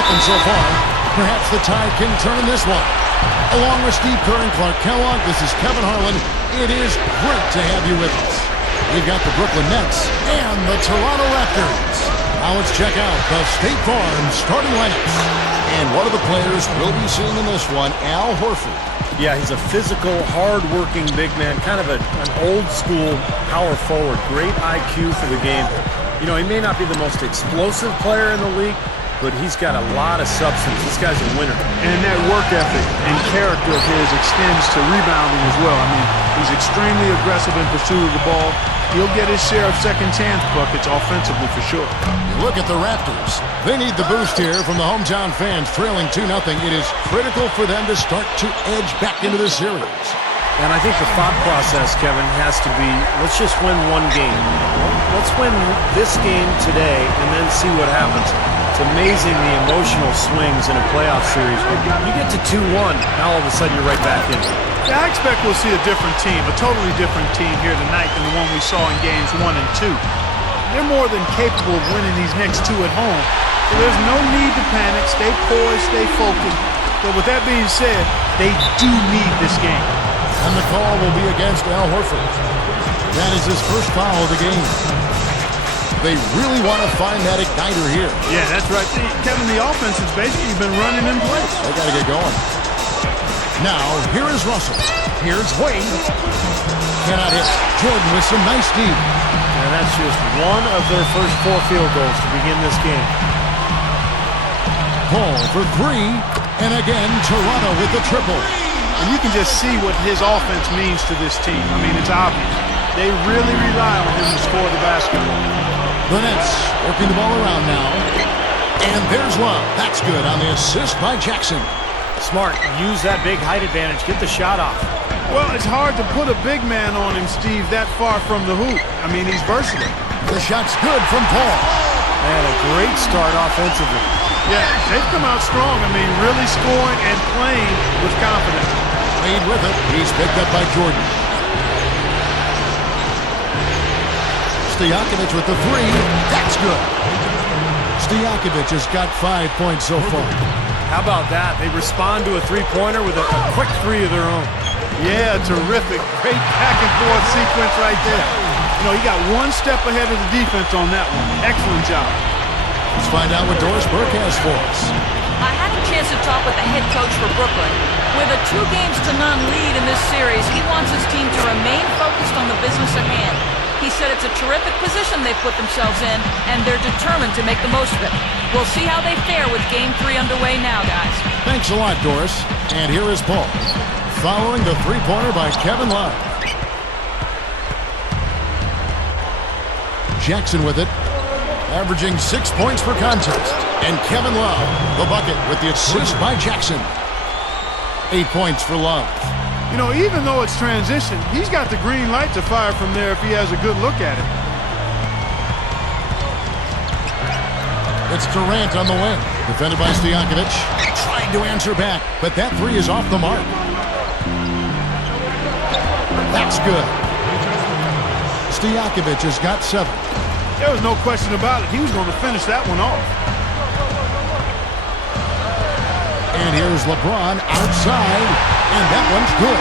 nothing so far. Perhaps the Tide can turn this one. Along with Steve Kerr and Clark Kellogg, this is Kevin Harlan. It is great to have you with us. We've got the Brooklyn Nets and the Toronto Raptors. Now let's check out the State Farm starting lineups. And one of the players we'll be seeing in this one, Al Horford. Yeah, he's a physical, hard-working big man, kind of an old-school power forward. Great IQ for the game. You know, he may not be the most explosive player in the league, but he's got a lot of substance. This guy's a winner. And that work ethic and character of his extends to rebounding as well. I mean, he's extremely aggressive in pursuit of the ball. He'll get his share of second chance buckets offensively for sure. Look at the Raptors. They need the boost here from the hometown fans, trailing 2-0. It is critical for them to start to edge back into this series. And I think the thought process, Kevin, has to be, let's just win one game. Let's win this game today and then see what happens. It's amazing the emotional swings in a playoff series. You get to 2-1, now all of a sudden you're right back in. Yeah, I expect we'll see a different team, a totally different team here tonight than the one we saw in games 1 and 2. They're more than capable of winning these next 2 at home, so there's no need to panic. Stay poised, stay focused. But with that being said, they do need this game. And the call will be against Al Horford. That is his first foul of the game. They really want to find that igniter here. Yeah, that's right. Kevin, the offense has basically been running in place. They got to get going. Now, here is Russell. Here's Wade. Cannot hit. Jordan with some nice D. And that's just one of their first 4 field goals to begin this game. Paul for 3. And again, Toronto with the triple. And you can just see what his offense means to this team. I mean, it's obvious. They really rely on him to score the basketball. The Nets working the ball around now. And there's Love. That's good on the assist by Jackson. Smart. Use that big height advantage. Get the shot off. Well, it's hard to put a big man on him, Steve, that far from the hoop. I mean, he's versatile. The shot's good from Paul. And a great start offensively. Yeah, they've come out strong. I mean, really scoring and playing with confidence. Wade with it. He's picked up by Jordan. Stojakovic with the 3. That's good. Stojakovic has got 5 points so far. How about that? They respond to a three-pointer with a quick 3 of their own. Yeah, terrific. Great back-and-forth sequence right there. You know, he got 1 step ahead of the defense on that one. Excellent job. Let's find out what Doris Burke has for us. I had a chance to talk with the head coach for Brooklyn. With a 2-0 lead in this series, he wants his team to remain focused on the business at hand. He said it's a terrific position they've put themselves in, and they're determined to make the most of it. We'll see how they fare with Game 3 underway now, guys. Thanks a lot, Doris. And here is Paul, following the 3-pointer by Kevin Love. Jackson with it, averaging 6 points per contest. And Kevin Love, the bucket with the assist by Jackson. 8 points for Love. You know, even though it's transition, he's got the green light to fire from there if he has a good look at it. It's Durant on the wing. Defended by Stojakovic. Trying to answer back, but that 3 is off the mark. That's good. Stojakovic has got 7. There was no question about it. He was going to finish that one off. And here's LeBron outside, and that one's good.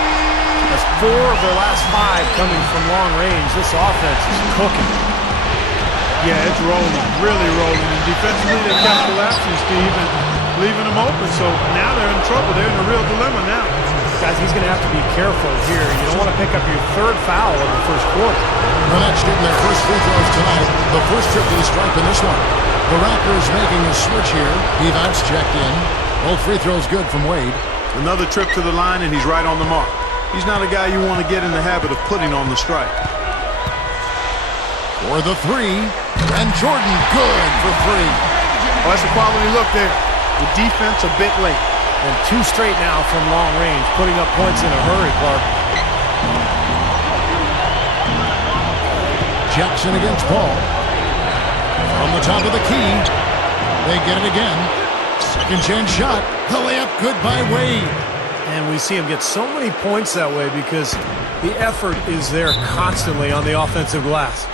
That's 4 of their last 5 coming from long range. This offense is cooking. Yeah, it's rolling, really rolling. And defensively, they kept collapsing, Steve, and leaving them open. So now they're in trouble. They're in a real dilemma now. Guys, he's going to have to be careful here. You don't want to pick up your 3rd foul in the first quarter. The Nets getting their first free throws tonight. The first trip to the stripe in this one. The Raptors making a switch here. Evans checked in. Both free throws good from Wade. Another trip to the line, and he's right on the mark. He's not a guy you want to get in the habit of putting on the strike. For the 3, and Jordan good for 3. Oh, that's a quality look there. The defense a bit late. And 2 straight now from long range, putting up points in a hurry, Clark. Jackson against Paul. From the top of the key. They get it again. Second chance shot. The layup good by Wade. And we see him get so many points that way because the effort is there constantly on the offensive glass.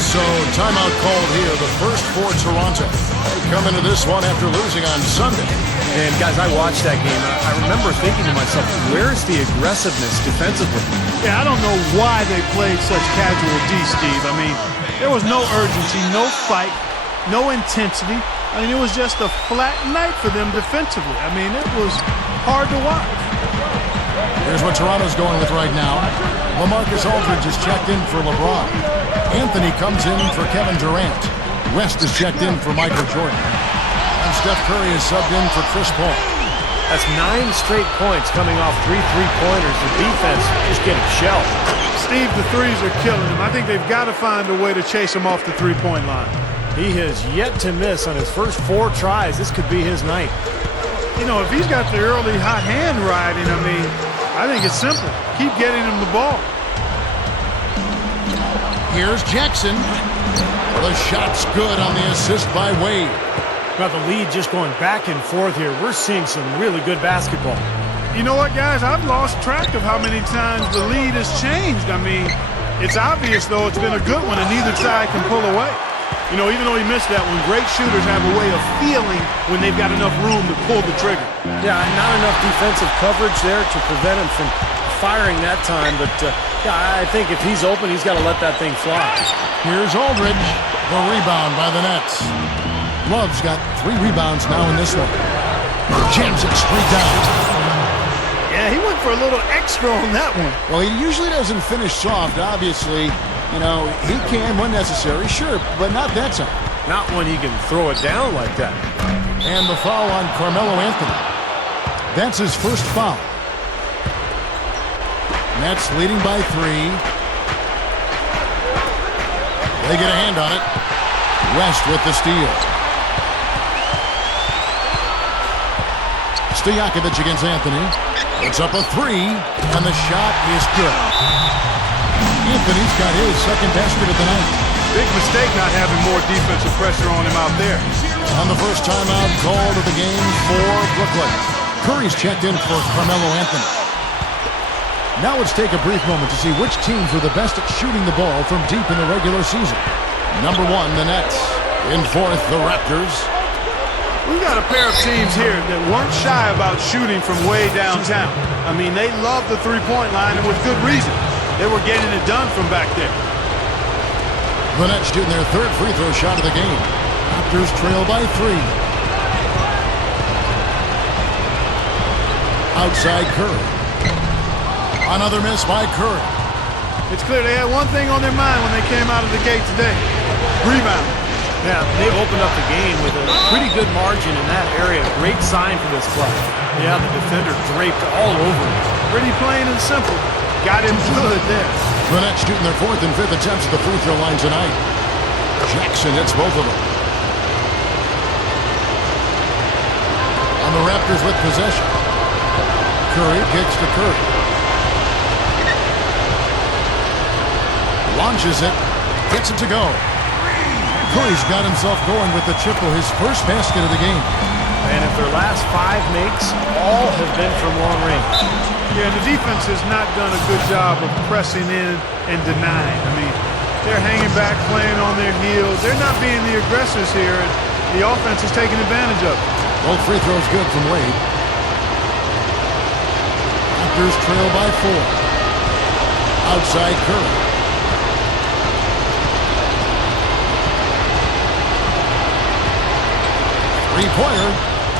So, timeout called here, the first for Toronto. They come into this one after losing on Sunday. And, guys, I watched that game. I remember thinking to myself, where's the aggressiveness defensively? Yeah, I don't know why they played such casual D, Steve. I mean, there was no urgency, no fight, no intensity. I mean, it was just a flat night for them defensively. I mean, it was hard to watch. Here's what Toronto's going with right now. LaMarcus Aldridge is checked in for LeBron. Anthony comes in for Kevin Durant. West is checked in for Michael Jordan. And Steph Curry is subbed in for Chris Paul. That's 9 straight points coming off 3 3-pointers. The defense just getting shelled. Steve, the threes are killing him. I think they've got to find a way to chase him off the three-point line. He has yet to miss on his first 4 tries. This could be his night. You know, if he's got the early hot hand riding, I mean, I think it's simple. Keep getting him the ball. Here's Jackson. The shot's good on the assist by Wade. Got the lead just going back and forth here. We're seeing some really good basketball. You know what, guys? I've lost track of how many times the lead has changed. I mean, it's obvious, though, it's been a good one, and neither side can pull away. You know, even though he missed that one, great shooters have a way of feeling when they've got enough room to pull the trigger. Yeah, not enough defensive coverage there to prevent him from firing that time. But, yeah, I think if he's open, he's got to let that thing fly. Here's Aldridge. The rebound by the Nets. Love's got 3 rebounds now in this one. Jams it straight down. Yeah, he went for a little extra on that one. Well, he usually doesn't finish soft, obviously. You know, he can when necessary, sure, but not that time. Not when he can throw it down like that. And the foul on Carmelo Anthony. That's his first foul. Nets leading by 3. They get a hand on it. West with the steal. Stojakovic against Anthony. It's up a 3, and the shot is good. Anthony's got his second basket of the night. Big mistake not having more defensive pressure on him out there. On the first timeout called of the game for Brooklyn. Curry's checked in for Carmelo Anthony. Now let's take a brief moment to see which teams were the best at shooting the ball from deep in the regular season. Number 1, the Nets. In 4th, the Raptors. We've got a pair of teams here that weren't shy about shooting from way downtown. I mean, they love the three-point line, and with good reason. They were getting it done from back there. The Nets shooting their 3rd free throw shot of the game. Raptors trail by 3. Outside Curry. Another miss by Curry. It's clear they had one thing on their mind when they came out of the gate today. Rebound. Yeah, they've opened up the game with a pretty good margin in that area. Great sign for this club. Yeah, the defender draped all over him. Pretty plain and simple. Got him good there. The Nets shooting their 4th and 5th attempts at the free throw line tonight. Jackson hits both of them. On the Raptors with possession. Curry kicks to Curry. Launches it. Gets it to go. Curry's got himself going with the triple, his first basket of the game. And if their last 5 makes, all have been from long range. Yeah, the defense has not done a good job of pressing in and denying. I mean, they're hanging back, playing on their heels. They're not being the aggressors here, and the offense is taking advantage of it. Both free throws good from Wade. Raptors trail by 4. Outside Curry. Three-pointer,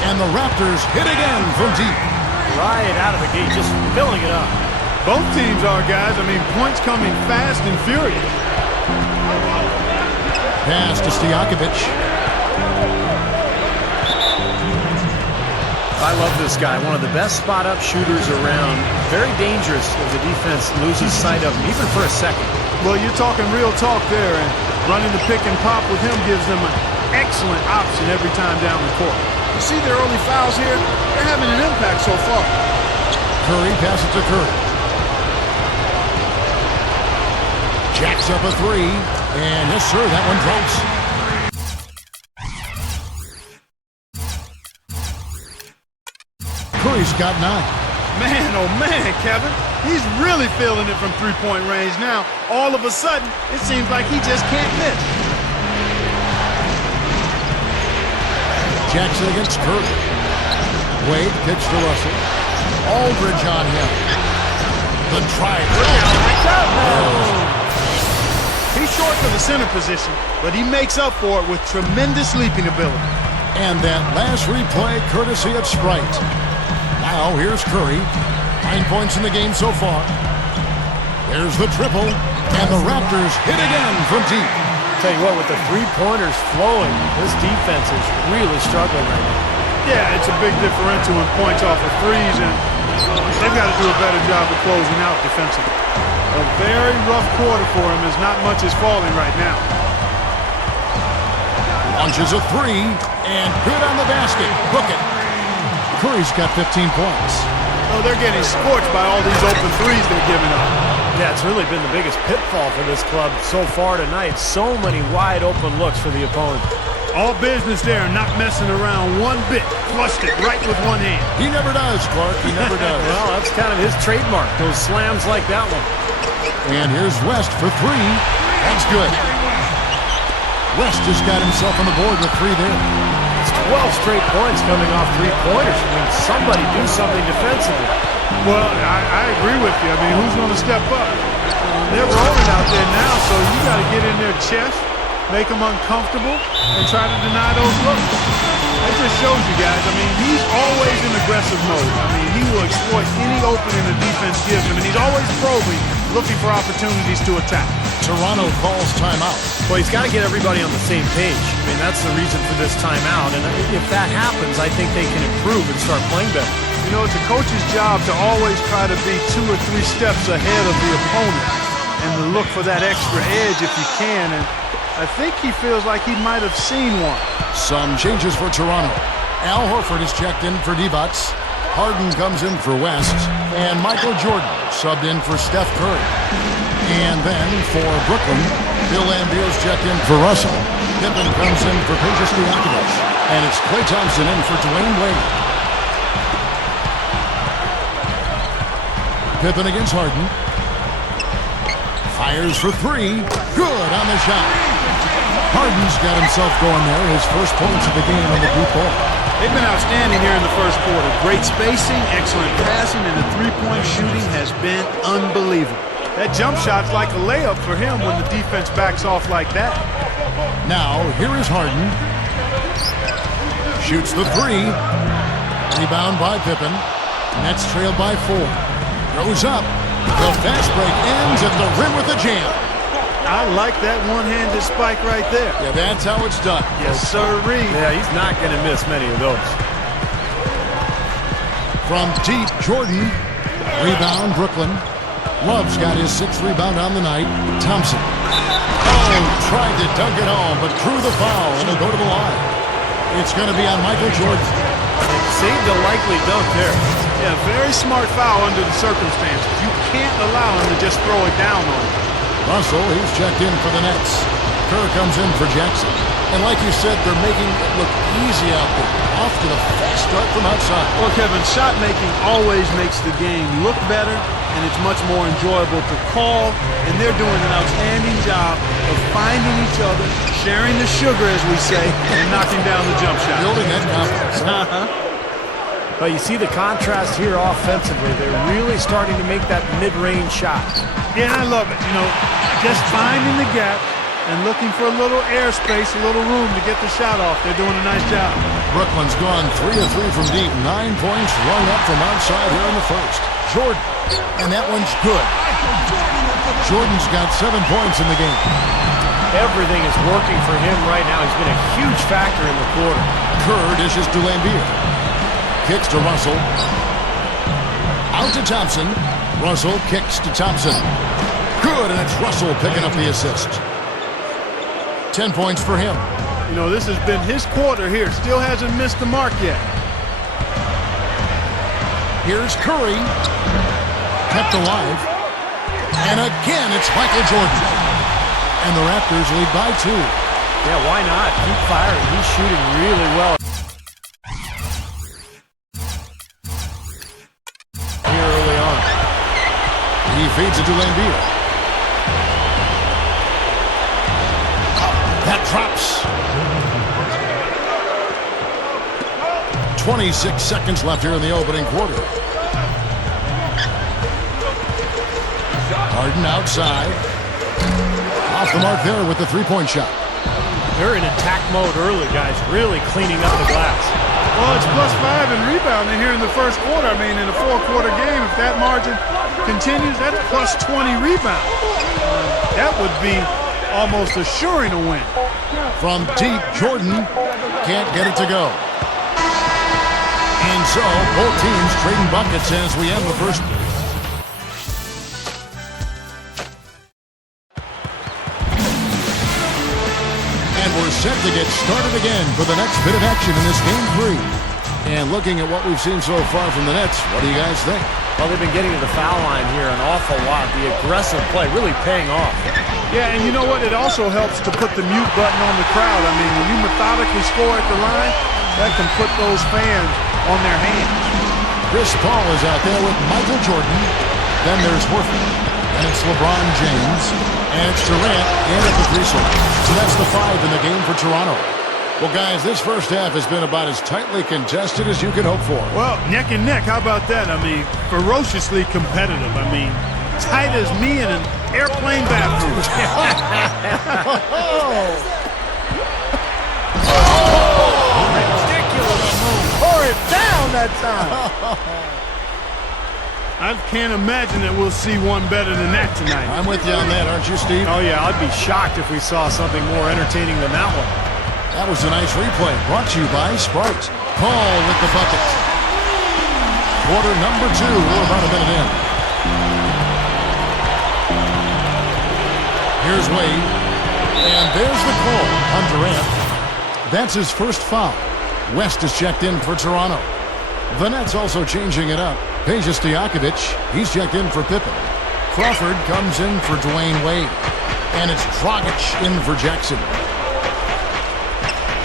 and the Raptors hit again from deep. Right out of the gate, just filling it up. Both teams are, guys. I mean, points coming fast and furious. Pass to Stojakovic. I love this guy. One of the best spot-up shooters around. Very dangerous if the defense loses sight of him, even for a second. Well, you're talking real talk there, and running the pick and pop with him gives them an excellent option every time down the court. You see their early fouls here? They're having an impact so far. Curry passes to Curry. Jacks up a 3, and yes, sir, that one drops. Curry's got 9. Man, oh man, Kevin. He's really feeling it from three-point range now. All of a sudden, it seems like he just can't miss. Jackson against Curry. Wade kicks to Russell. Aldridge on him. The try. He's short for the center position, but he makes up for it with tremendous leaping ability. And that last replay courtesy of Sprite. Now here's Curry. 9 points in the game so far. There's the triple, and the Raptors hit again from deep. Tell you what, with the three-pointers flowing, this defense is really struggling right now. Yeah, it's a big differential in points off of threes, and they've got to do a better job of closing out defensively. A very rough quarter for him as not much is falling right now. Launches a three, and good on the basket. Book it. Curry's got 15 points. Oh, they're getting scorched by all these open threes they're giving up. Yeah, it's really been the biggest pitfall for this club so far tonight. So many wide open looks for the opponent. All business there, not messing around one bit. Flushed it right with one hand. He never does, Clark. He never does. Well, that's kind of his trademark, those slams like that one. And here's West for three. That's good. West just got himself on the board with three there. It's 12 straight points coming off three-pointers. I mean, somebody do something defensively. Well, I agree with you. I mean, who's going to step up? They're rolling out there now, so you got to get in their chest, make them uncomfortable, and try to deny those looks. That just shows you guys. I mean, he's always in aggressive mode. I mean, he will exploit any opening the defense gives him, and he's always probing, looking for opportunities to attack. Toronto calls timeout. Well, he's got to get everybody on the same page. I mean, that's the reason for this timeout. And if that happens, I think they can improve and start playing better. You know, it's a coach's job to always try to be 2 or 3 steps ahead of the opponent and to look for that extra edge if you can. And I think he feels like he might have seen one. Some changes for Toronto. Al Horford is checked in for Divac. Harden comes in for West. And Michael Jordan subbed in for Steph Curry. And then for Brooklyn, Bill Lambier's checked in for Russell. Pippen comes in for Peja Stojakovic. And it's Klay Thompson in for Dwayne Wade. Pippen against Harden. Fires for three. Good on the shot. Harden's got himself going there. His first points of the game on the deep ball. They've been outstanding here in the first quarter. Great spacing, excellent passing, and the three-point shooting has been unbelievable. That jump shot's like a layup for him when the defense backs off like that. Now, here is Harden. Shoots the three. Rebound by Pippen. Nets trailed by 4. Goes up. The fast break ends at the rim with a jam. I like that one-handed spike right there. Yeah, that's how it's done. Yes, sirree. Yeah, he's not going to miss many of those. From deep, Jordan. Rebound, Brooklyn. Love's got his 6th rebound on the night. Thompson. Oh, tried to dunk it home, but drew the foul, and he'll go to the line. It's going to be on Michael Jordan. Saved a likely dunk there. Yeah, very smart foul under the circumstances. You can't allow him to just throw it down on him. Russell, he's checked in for the Nets. Kerr comes in for Jackson. And like you said, they're making it look easy out there. Off to the fast start from outside. Well, Kevin, shot making always makes the game look better, and it's much more enjoyable to call. And they're doing an outstanding job of finding each other, sharing the sugar, as we say, and knocking down the jump shot. Building that confidence. But you see the contrast here offensively. They're really starting to make that mid-range shot. Yeah, I love it. You know, just finding the gap and looking for a little airspace, a little room to get the shot off. They're doing a nice job. Brooklyn's gone 3 of 3 from deep. 9 points rung up from outside here in the first. Jordan, and that one's good. Jordan's got 7 points in the game. Everything is working for him right now. He's been a huge factor in the quarter. Kerr dishes to Lambier. Kicks to Russell. Out to Thompson. Russell kicks to Thompson. Good, and it's Russell picking up the assist. 10 points for him. You know, this has been his quarter here. Still hasn't missed the mark yet. Here's Curry. Kept alive. And again, it's Michael Jordan. And the Raptors lead by 2. Yeah, why not? Keep firing. He's shooting really well. to Lambeer. That drops. 26 seconds left here in the opening quarter. Harden outside. Off the mark there with the three-point shot. They're in attack mode early, guys, really cleaning up the glass. Well, it's +5 in rebounding here in the first quarter. I mean, in a four-quarter game, if that margin continues, that's +20 rebounds. That would be almost assuring a win. From deep, Jordan can't get it to go. And so, both teams trading buckets as we end the first. And we're set to get started again for the next bit of action in this game 3. And looking at what we've seen so far from the Nets, what do you guys think? Well, they've been getting to the foul line here an awful lot. The aggressive play really paying off. Yeah, and you know what? It also helps to put the mute button on the crowd. I mean, when you methodically score at the line, that can put those fans on their hands. Chris Paul is out there with Michael Jordan. Then there's Horford. And it's LeBron James. And it's Durant in at the free throw. So that's the 5 in the game for Toronto. Well, guys, this first half has been about as tightly contested as you could hope for. Well, neck and neck. How about that? I mean, ferociously competitive. I mean, tight as me in an airplane bathroom. Ridiculous move. Pour it down that time. I can't imagine that we'll see one better than that tonight. I'm with you on that, aren't you, Steve? Oh, yeah, I'd be shocked if we saw something more entertaining than that one. That was a nice replay brought to you by Sparks. Paul with the bucket. Quarter number 2. We're about a minute in. Here's Wade. And there's the call on Durant. That's his first foul. West is checked in for Toronto. The Nets also changing it up. Peja Stojakovic, he's checked in for Pippen. Crawford comes in for Dwayne Wade. And it's Dragic in for Jackson.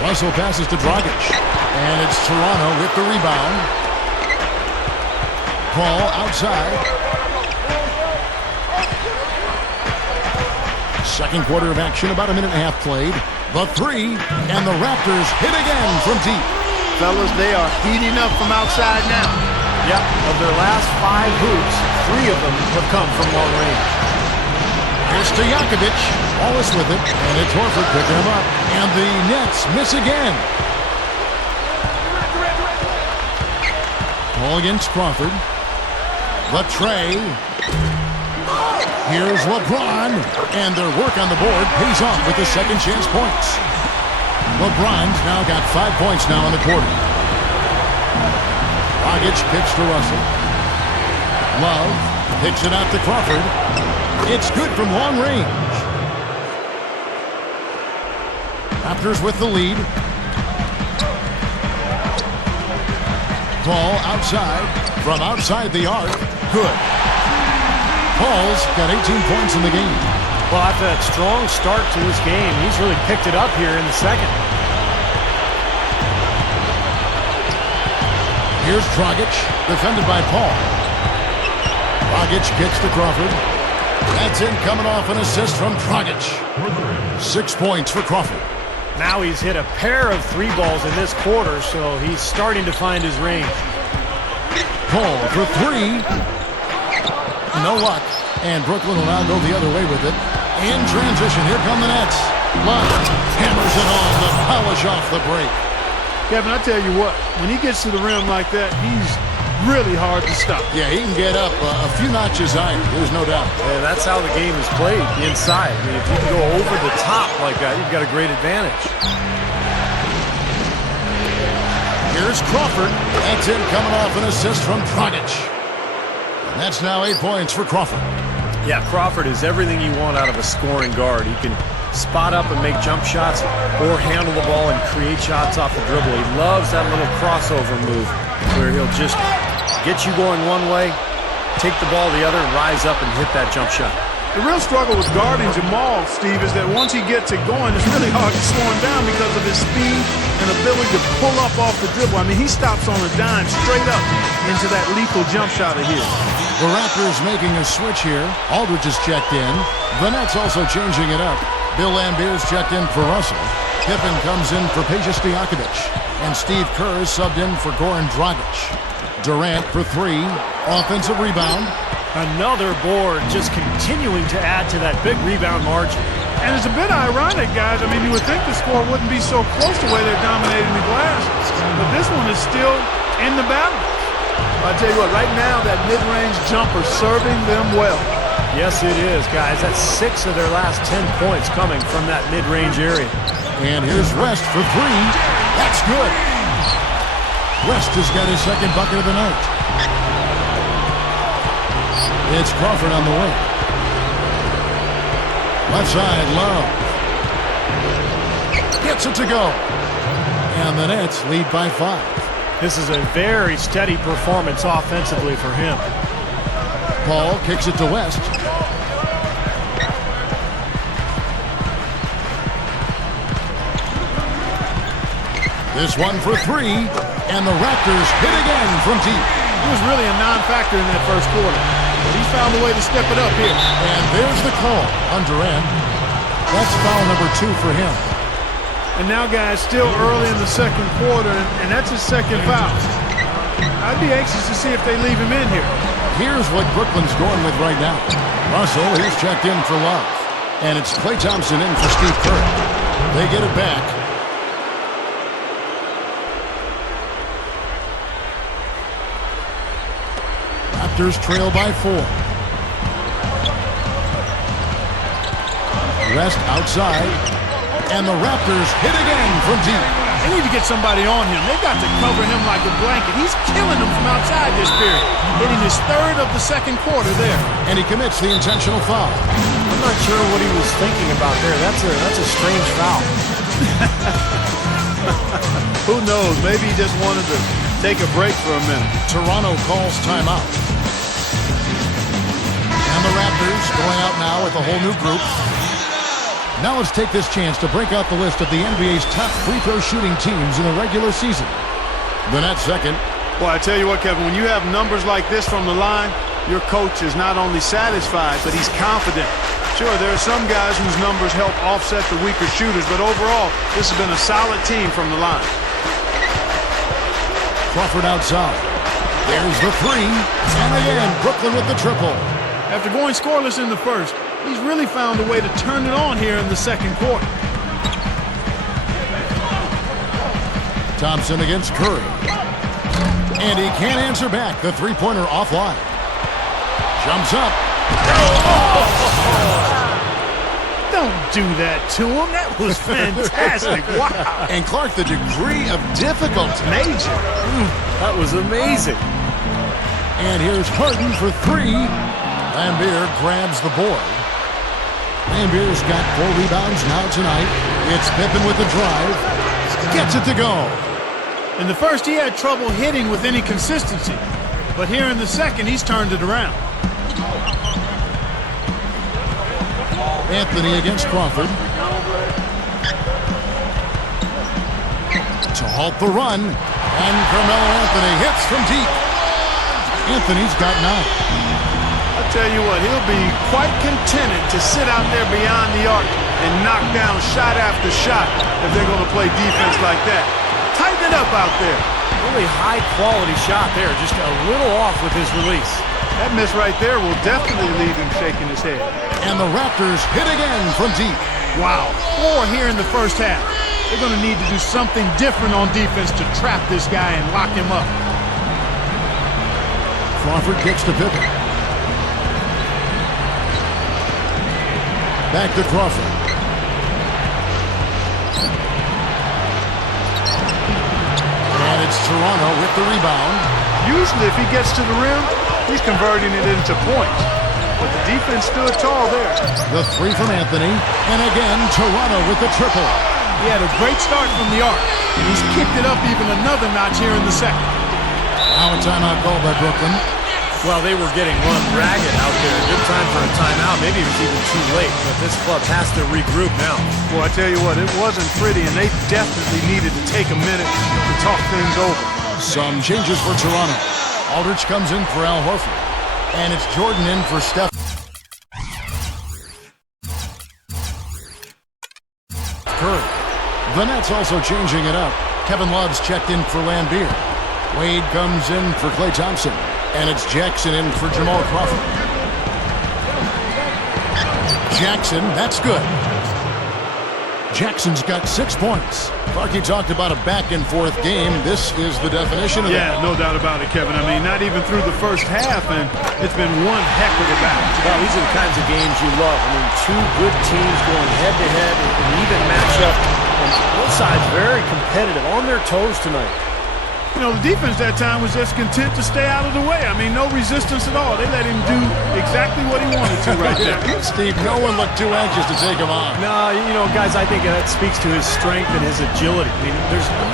Russell passes to Dragic. And it's Toronto with the rebound. Paul outside. Second quarter of action, about a minute and a half played. The 3, and the Raptors hit again from deep. Fellas, they are heating up from outside now. Yep, of their last 5 hoops, 3 of them have come from long range. Here's Stojakovic. Wallace with it, and it's Horford picking him up. And the Nets miss again. Ball against Crawford. The tray. Here's LeBron. And their work on the board pays off with the second chance points. LeBron's now got 5 points now in the quarter. Dragic kicks to Russell. Love picks it out to Crawford. It's good from long range. Raptors with the lead. Ball outside. From outside the arc. Good. Paul's got 18 points in the game. Well, after that strong start to this game, he's really picked it up here in the second. Here's Dragic, defended by Paul. Dragic kicks to Crawford. That's in, coming off an assist from Dragic. 6 points for Crawford. Now he's hit a pair of 3 balls in this quarter, so he's starting to find his range. Paul for 3. No luck. And Brooklyn will now go the other way with it. In transition, here come the Nets. Love hammers it on to polish off the break. Kevin, I tell you what, when he gets to the rim like that, he's really hard to stop. Yeah, he can get up a few notches higher, there's no doubt. Yeah, that's how the game is played, inside. I mean, if you can go over the top like that, you've got a great advantage. Here's Crawford. That's in, coming off an assist from Dragic. And that's now 8 points for Crawford. Yeah, Crawford is everything you want out of a scoring guard. He can spot up and make jump shots or handle the ball and create shots off the dribble. He loves that little crossover move where he'll just get you going one way, take the ball the other, and rise up and hit that jump shot. The real struggle with guarding Jamal, Steve, is that once he gets it going, it's really hard to slow him down because of his speed and ability to pull up off the dribble. I mean, he stops on a dime straight up into that lethal jump shot of his. The Raptors making a switch here. Aldridge is checked in. The Nets also changing it up. Bill Lambier's checked in for Russell. Pippen comes in for Peja Stojakovic. And Steve Kerr is subbed in for Goran Dragic. Durant for 3. Offensive rebound. Another board, just continuing to add to that big rebound margin. And it's a bit ironic, guys. I mean, you would think the score wouldn't be so close the way they're dominating the glass. But this one is still in the balance. I tell you what, right now, that mid-range jumper serving them well. Yes, it is, guys. That's 6 of their last 10 points coming from that mid-range area. And here's West for 3. That's good. West has got his second bucket of the night. It's Crawford on the wing. Left side, Love. Gets it to go. And the Nets lead by 5. This is a very steady performance offensively for him. Paul kicks it to West. This one for 3. And the Raptors hit again from deep. He was really a non-factor in that first quarter. But he's found a way to step it up here. And there's the call on Durant. That's foul number 2 for him. And now, guys, still early in the second quarter, and that's his second foul. I'd be anxious to see if they leave him in here. Here's what Brooklyn's going with right now. Russell, he's checked in for Love. And it's Klay Thompson in for Steve Kerr. They get it back. Raptors trail by 4. West outside. And the Raptors hit again from deep. They need to get somebody on him. They've got to cover him like a blanket. He's killing them from outside this period. Hitting his 3rd of the second quarter there. And he commits the intentional foul. I'm not sure what he was thinking about there. That's a strange foul. Who knows? Maybe he just wanted to take a break for a minute. Toronto calls timeout. And the Raptors going out now with a whole new group. Now let's take this chance to break out the list of the NBA's top free throw shooting teams in the regular season. The Nets second. Boy, I tell you what, Kevin, when you have numbers like this from the line, your coach is not only satisfied, but he's confident. Sure, there are some guys whose numbers help offset the weaker shooters, but overall, this has been a solid team from the line. Crawford outside. There's the 3. And again, Brooklyn with the triple. After going scoreless in the first, he's really found a way to turn it on here in the second quarter. Thompson against Curry. And he can't answer back. The three-pointer offline. Jumps up. Don't do that to him. That was fantastic. Wow. And Clark, the degree of difficulty. Major. That was amazing. And here's Harden for 3. Lambier grabs the board. Lambier's got 4 rebounds now tonight. It's Pippen with the drive. Gets it to go. In the first, he had trouble hitting with any consistency. But here in the second, he's turned it around. Anthony against Crawford. To halt the run. And Carmelo Anthony hits from deep. Anthony's got 9. I'll tell you what, he'll be quite contented to sit out there beyond the arc and knock down shot after shot if they're going to play defense like that. Tighten it up out there. Really high-quality shot there, just a little off with his release. That miss right there will definitely leave him shaking his head. And the Raptors hit again from deep. Wow, 4 here in the first half. They're going to need to do something different on defense to trap this guy and lock him up. Crawford kicks to Pippen. Back to Crawford. And it's Toronto with the rebound. Usually if he gets to the rim, he's converting it into points. But the defense stood tall there. The 3 from Anthony. And again, Toronto with the triple. He had a great start from the arc. And he's kicked it up even another notch here in the second. Now a timeout called by Brooklyn. Well, they were getting run ragged out there. Good time for a timeout. Maybe it was even too late, but this club has to regroup now. Well, I tell you what, it wasn't pretty, and they definitely needed to take a minute to talk things over. Some changes for Toronto. Aldridge comes in for Al Horford. And it's Jordan in for Steph Curry. The Nets also changing it up. Kevin Love's checked in for Lambeer. Wade comes in for Klay Thompson. And it's Jackson in for Jamal Crawford. Jackson, that's good. Jackson's got 6 points. Clarkie talked about a back-and-forth game. This is the definition of that. Yeah, no doubt about it, Kevin. I mean, not even through the first half, and it's been one heck of a battle. Well, these are the kinds of games you love. I mean, two good teams going head-to-head, an even matchup. And both sides very competitive, on their toes tonight. You know, the defense that time was just content to stay out of the way. I mean, no resistance at all. They let him do exactly what he wanted to right there. Steve, no one looked too anxious to take him on. No, you know, guys, I think that speaks to his strength and his agility. I mean,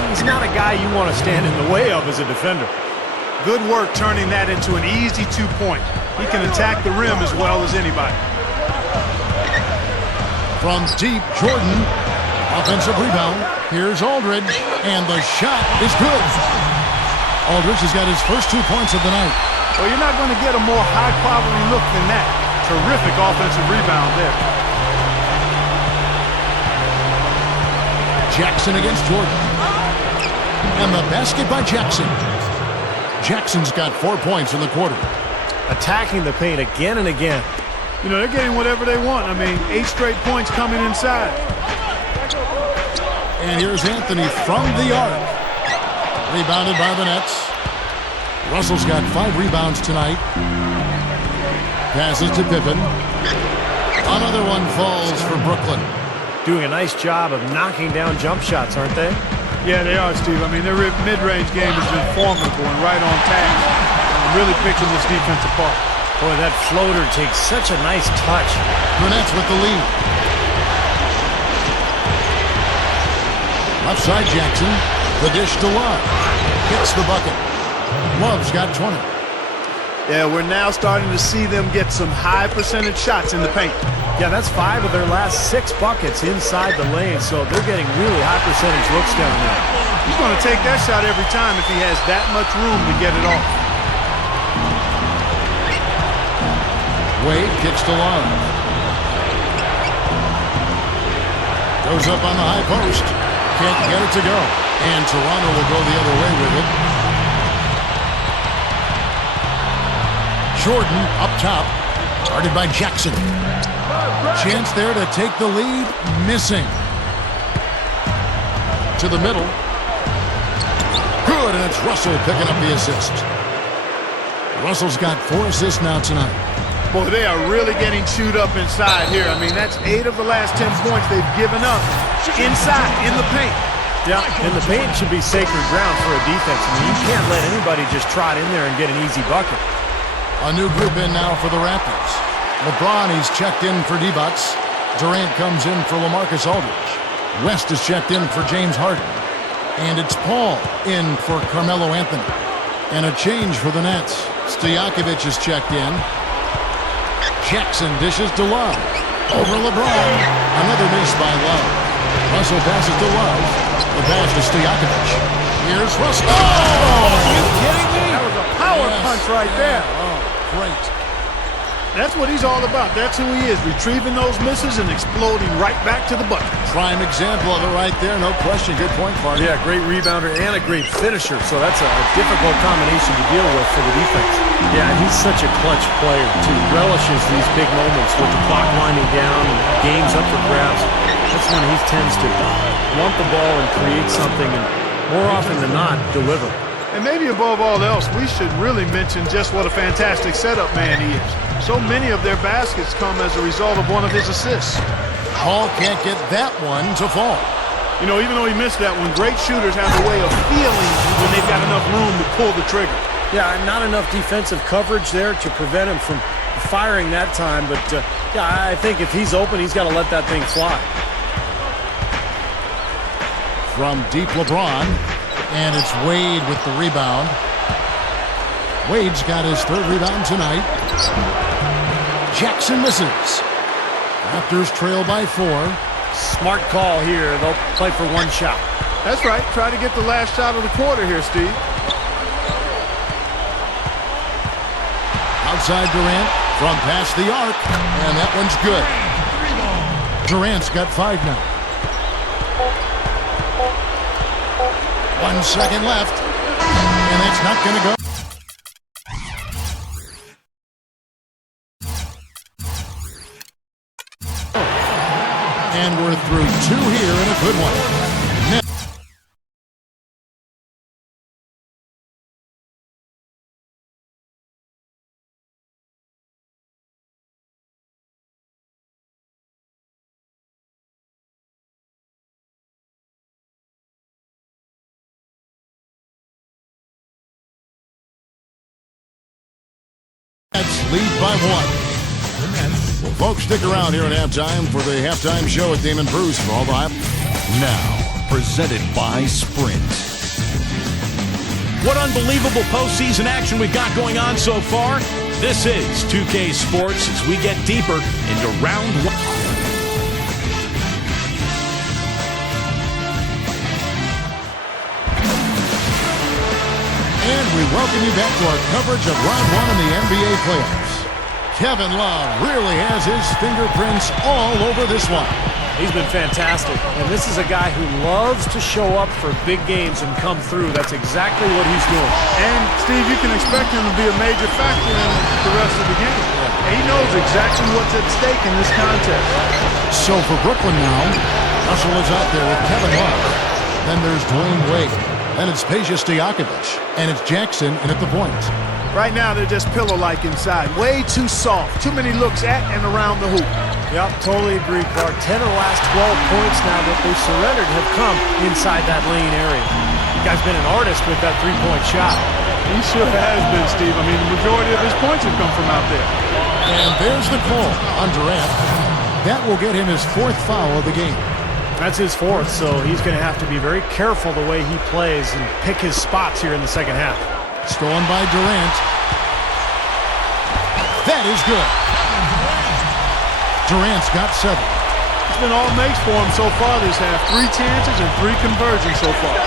he's not a guy you want to stand in the way of as a defender. Good work turning that into an easy 2-point. He can attack the rim as well as anybody. From deep, Jordan. Offensive rebound. Here's Aldridge. And the shot is good. Aldridge has got his first 2 points of the night. Well, you're not going to get a more high-quality look than that. Terrific offensive rebound there. Jackson against Jordan. And the basket by Jackson. Jackson's got 4 points in the quarter. Attacking the paint again and again. You know, they're getting whatever they want. I mean, 8 straight points coming inside. And here's Anthony from the arc. Rebounded by the Nets. Russell's got 5 rebounds tonight. Passes to Pippen. Another one falls for Brooklyn. Doing a nice job of knocking down jump shots, aren't they? Yeah, they are, Steve. I mean, their mid-range game has been formidable and right on task. And really picking this defense apart. Boy, that floater takes such a nice touch. The Nets with the lead. Left side Jackson. The dish to Love. Hits the bucket. Love's got 20. Yeah, we're now starting to see them get some high percentage shots in the paint. Yeah, that's 5 of their last 6 buckets inside the lane, so they're getting really high percentage looks down there. He's going to take that shot every time if he has that much room to get it off. Wade kicks to Love. Goes up on the high post. Can't get it to go. And Toronto will go the other way with it. Jordan up top. Guarded by Jackson. Chance there to take the lead. Missing. To the middle. Good, and it's Russell picking up the assist. Russell's got 4 assists now tonight. Boy, they are really getting chewed up inside here. I mean, that's 8 of the last 10 points they've given up inside, in the paint. Yeah, and the paint should be sacred ground for a defense. I mean, you can't let anybody just trot in there and get an easy bucket. A new group in now for the Raptors. LeBron, he's checked in for D-Bucks. Durant comes in for LaMarcus Aldridge. West is checked in for James Harden. And it's Paul in for Carmelo Anthony. And a change for the Nets. Stojakovic is checked in. Jackson dishes to Love. Over LeBron. Another miss by Love. Russell passes to Love. The pass to Stojakovic. Here's Russell. Oh! Are you kidding me? That was a power punch right there. Oh, great. That's what he's all about. That's who he is, retrieving those misses and exploding right back to the bucket. Prime example of it right there, no question. Good point, Clark. Yeah, great rebounder and a great finisher, so that's a difficult combination to deal with for the defense. Yeah, and he's such a clutch player, too. Relishes these big moments with the clock winding down and games up for grabs. That's when he tends to want the ball and create something, and more often than not, deliver. And maybe above all else, we should really mention just what a fantastic setup man he is. So many of their baskets come as a result of one of his assists. Hall can't get that one to fall. You know, even though he missed that one, great shooters have a way of feeling when they've got enough room to pull the trigger. Yeah, not enough defensive coverage there to prevent him from firing that time. But, yeah, I think if he's open, he's got to let that thing fly. From deep LeBron, and it's Wade with the rebound. Wade's got his 3rd rebound tonight. Jackson misses. Raptors trail by 4. Smart call here. They'll play for 1 shot. That's right. Try to get the last shot of the quarter here, Steve. outside Durant from past the arc, and that one's good. Durant's got 5 now. 1 second left, and it's not going to go. And we're through 2 here in a good one. Lead by 1. Well, folks, stick around here at halftime for the halftime show at Damon Bruce for all the hype. Now, presented by Sprint. What unbelievable postseason action we've got going on so far. This is 2K Sports as we get deeper into round 1. And we welcome you back to our coverage of round 1 in the NBA playoffs. Kevin Love really has his fingerprints all over this one. He's been fantastic, and this is a guy who loves to show up for big games and come through. That's exactly what he's doing. And, Steve, you can expect him to be a major factor in the rest of the game. He knows exactly what's at stake in this contest. So for Brooklyn now, Russell is out there with Kevin Love. Then there's Dwayne Wade. Then it's Peja Stojakovic. And it's Jackson in at the point. Right now, they're just pillow-like inside. Way too soft. Too many looks at and around the hoop. Yep, totally agree, Clark. 10 of the last 12 points now that they've surrendered have come inside that lane area. The guy's been an artist with that three-point shot. He sure has been, Steve. I mean, the majority of his points have come from out there. And there's the call on Durant. That will get him his 4th foul of the game. That's his 4th, so he's going to have to be very careful the way he plays and pick his spots here in the second half. Stolen by Durant. That is good. Durant's got 7. It's been all makes for him so far this half. 3 chances and 3 conversions so far.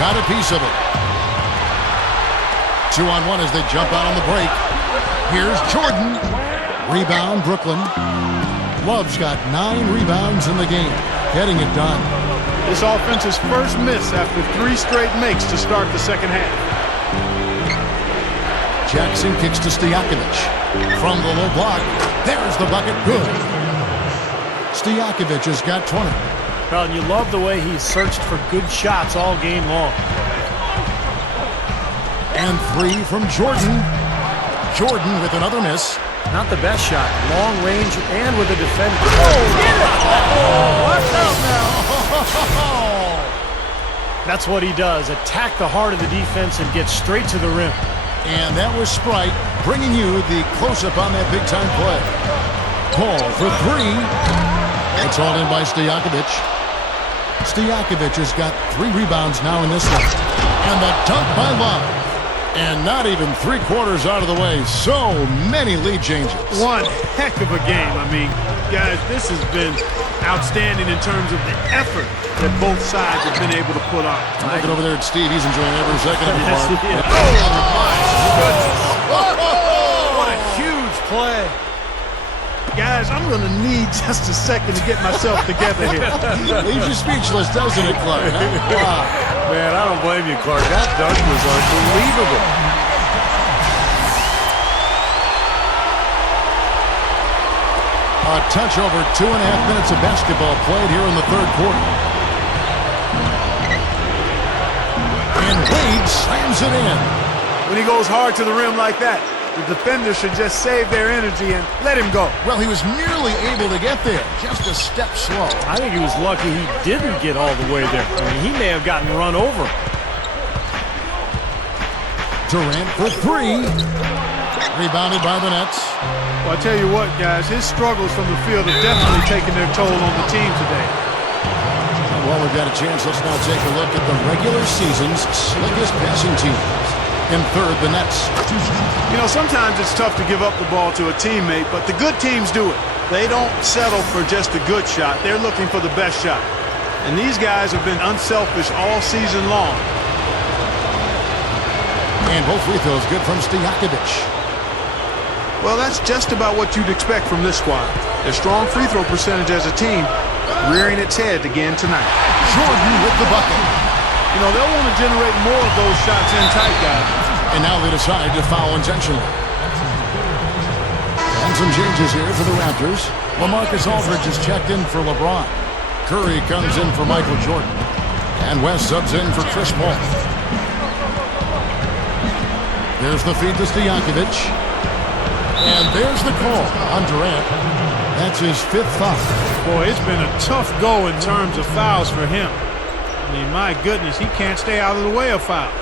Got a piece of it. 2-on-1 as they jump out on the break. Here's Jordan. Rebound, Brooklyn. Love's got 9 rebounds in the game, getting it done. This offense's first miss after 3 straight makes to start the second half. Jackson kicks to Stojakovic. From the low block, there's the bucket, good. Stojakovic has got 20. Well, and you love the way he's searched for good shots all game long. And 3 from Jordan. Jordan with another miss. Not the best shot. Long range and with a defender. Watch out now. That's what he does. Attack the heart of the defense and get straight to the rim. And that was Sprite bringing you the close-up on that big-time play. Paul for 3. It's all in by Stojakovic. Stojakovic has got 3 rebounds now in this one. And the dunk by Love. And not even 3/4 out of the way. So many lead changes. One heck of a game. I mean, guys, this has been outstanding in terms of the effort that both sides have been able to put on. I'm looking over there at Steve. He's enjoying every second of it. Yes, he is. Oh, my goodness. What a huge play. Guys, I'm going to need just a second to get myself together here. Leaves you speechless, doesn't it, Clark? Wow. Man, I don't blame you, Clark. That dunk was unbelievable. A touch over 2.5 minutes of basketball played here in the 3rd quarter. And Wade slams it in. When he goes hard to the rim like that, the defender should just save their energy and let him go. Well, he was nearly able to get there, just a step slow. I think he was lucky he didn't get all the way there. I mean, he may have gotten run over. Durant for 3. Rebounded by the Nets. Well, I tell you what, guys, his struggles from the field have definitely taken their toll on the team today. Well, we've got a chance. Let's now take a look at the regular season's slickest passing teams. In 3rd, the Nets. You know, sometimes it's tough to give up the ball to a teammate, but the good teams do it. They don't settle for just a good shot. They're looking for the best shot. And these guys have been unselfish all season long. And both free throws good from Stojakovic. Well, that's just about what you'd expect from this squad. Their strong free throw percentage as a team rearing its head again tonight. Jordan with the bucket. You know, they'll want to generate more of those shots in tight, guys. And now they decide to foul intentionally. And some changes here for the Raptors. LaMarcus Aldridge is checked in for LeBron. Curry comes in for Michael Jordan. And West subs in for Chris Paul. There's the feed to Stojakovic. And there's the call on Durant. That's his 5th foul. Boy, it's been a tough go in terms of fouls for him. I mean, my goodness, he can't stay out of the way of fouls.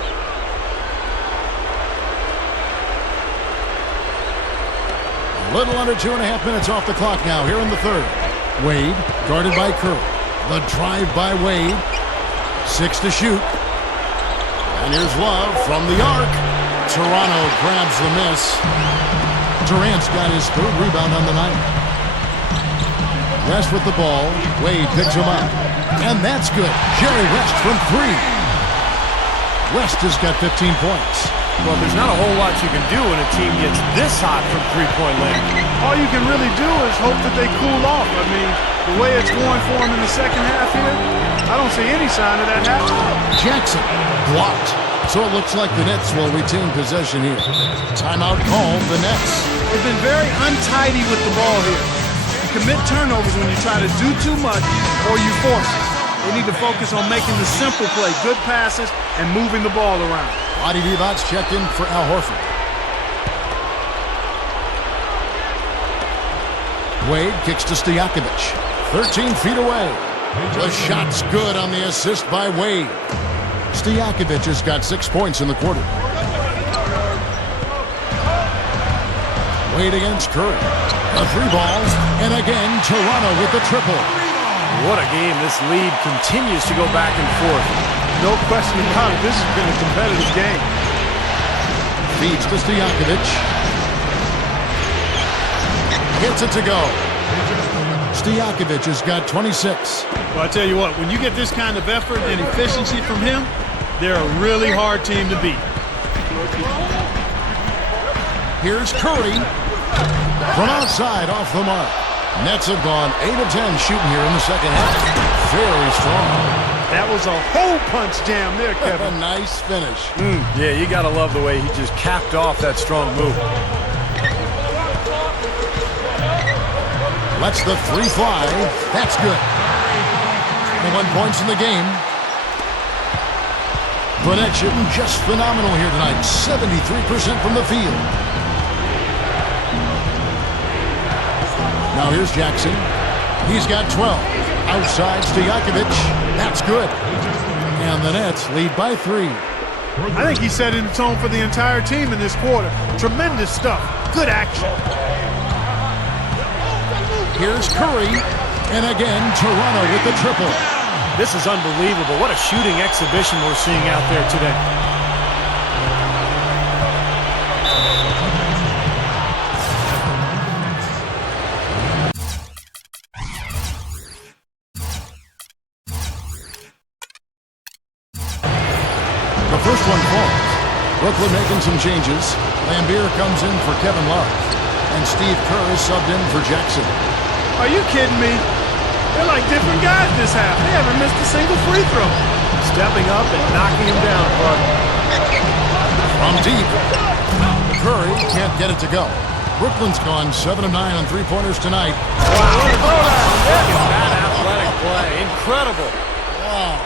A little under 2.5 minutes off the clock now here in the third. Wade guarded by Curry. The drive by Wade. 6 to shoot. And here's Love from the arc. Toronto grabs the miss. Durant's got his 3rd rebound on the night. West with the ball. Wade picks him up. And that's good. Jerry West from 3. West has got 15 points. Well, there's not a whole lot you can do when a team gets this hot from three-point land. All you can really do is hope that they cool off. I mean, the way it's going for them in the second half here, I don't see any sign of that happening. Jackson blocked. So it looks like the Nets will retain possession here. Timeout called, the Nets. They've been very untidy with the ball here. You commit turnovers when you try to do too much or you force it. They need to focus on making the simple play, good passes, and moving the ball around. Adi Divac's checked in for Al Horford. Wade kicks to Stojakovic. 13 feet away. The shot's good on the assist by Wade. Stojakovic has got 6 points in the quarter. Wade against Curry. A 3-ball, and again Toronto with the triple. What a game. This lead continues to go back and forth. No question about it. This has been a competitive game. Feeds to Stojakovic. Gets it to go. Stojakovic has got 26. Well, I tell you what, when you get this kind of effort and efficiency from him, they're a really hard team to beat. Here's Curry. From outside, off the mark. Nets have gone 8 of 10 shooting here in the second half. Very strong. That was a hole punch jam there, Kevin. A nice finish. Yeah, you got to love the way he just capped off that strong move. Lets the 3 fly. That's good. 21 points in the game. Burnett shooting just phenomenal here tonight. 73% from the field. Now here's Jackson. He's got 12. Outside Stojakovic. That's good. And the Nets lead by 3. I think he set in the tone for the entire team in this quarter. Tremendous stuff. Good action. Here's Curry. And again, Toronto with the triple. This is unbelievable. What a shooting exhibition we're seeing out there today. The first one falls. Brooklyn making some changes. Lambeer comes in for Kevin Love. And Steve Kerr is subbed in for Jackson. Are you kidding me? They're like different guys this half. They haven't missed a single free throw. Stepping up and knocking him down, bud. From deep. Curry can't get it to go. Brooklyn's gone 7 of 9 on 3-pointers tonight. Wow, what a look at that athletic play. Incredible. Wow.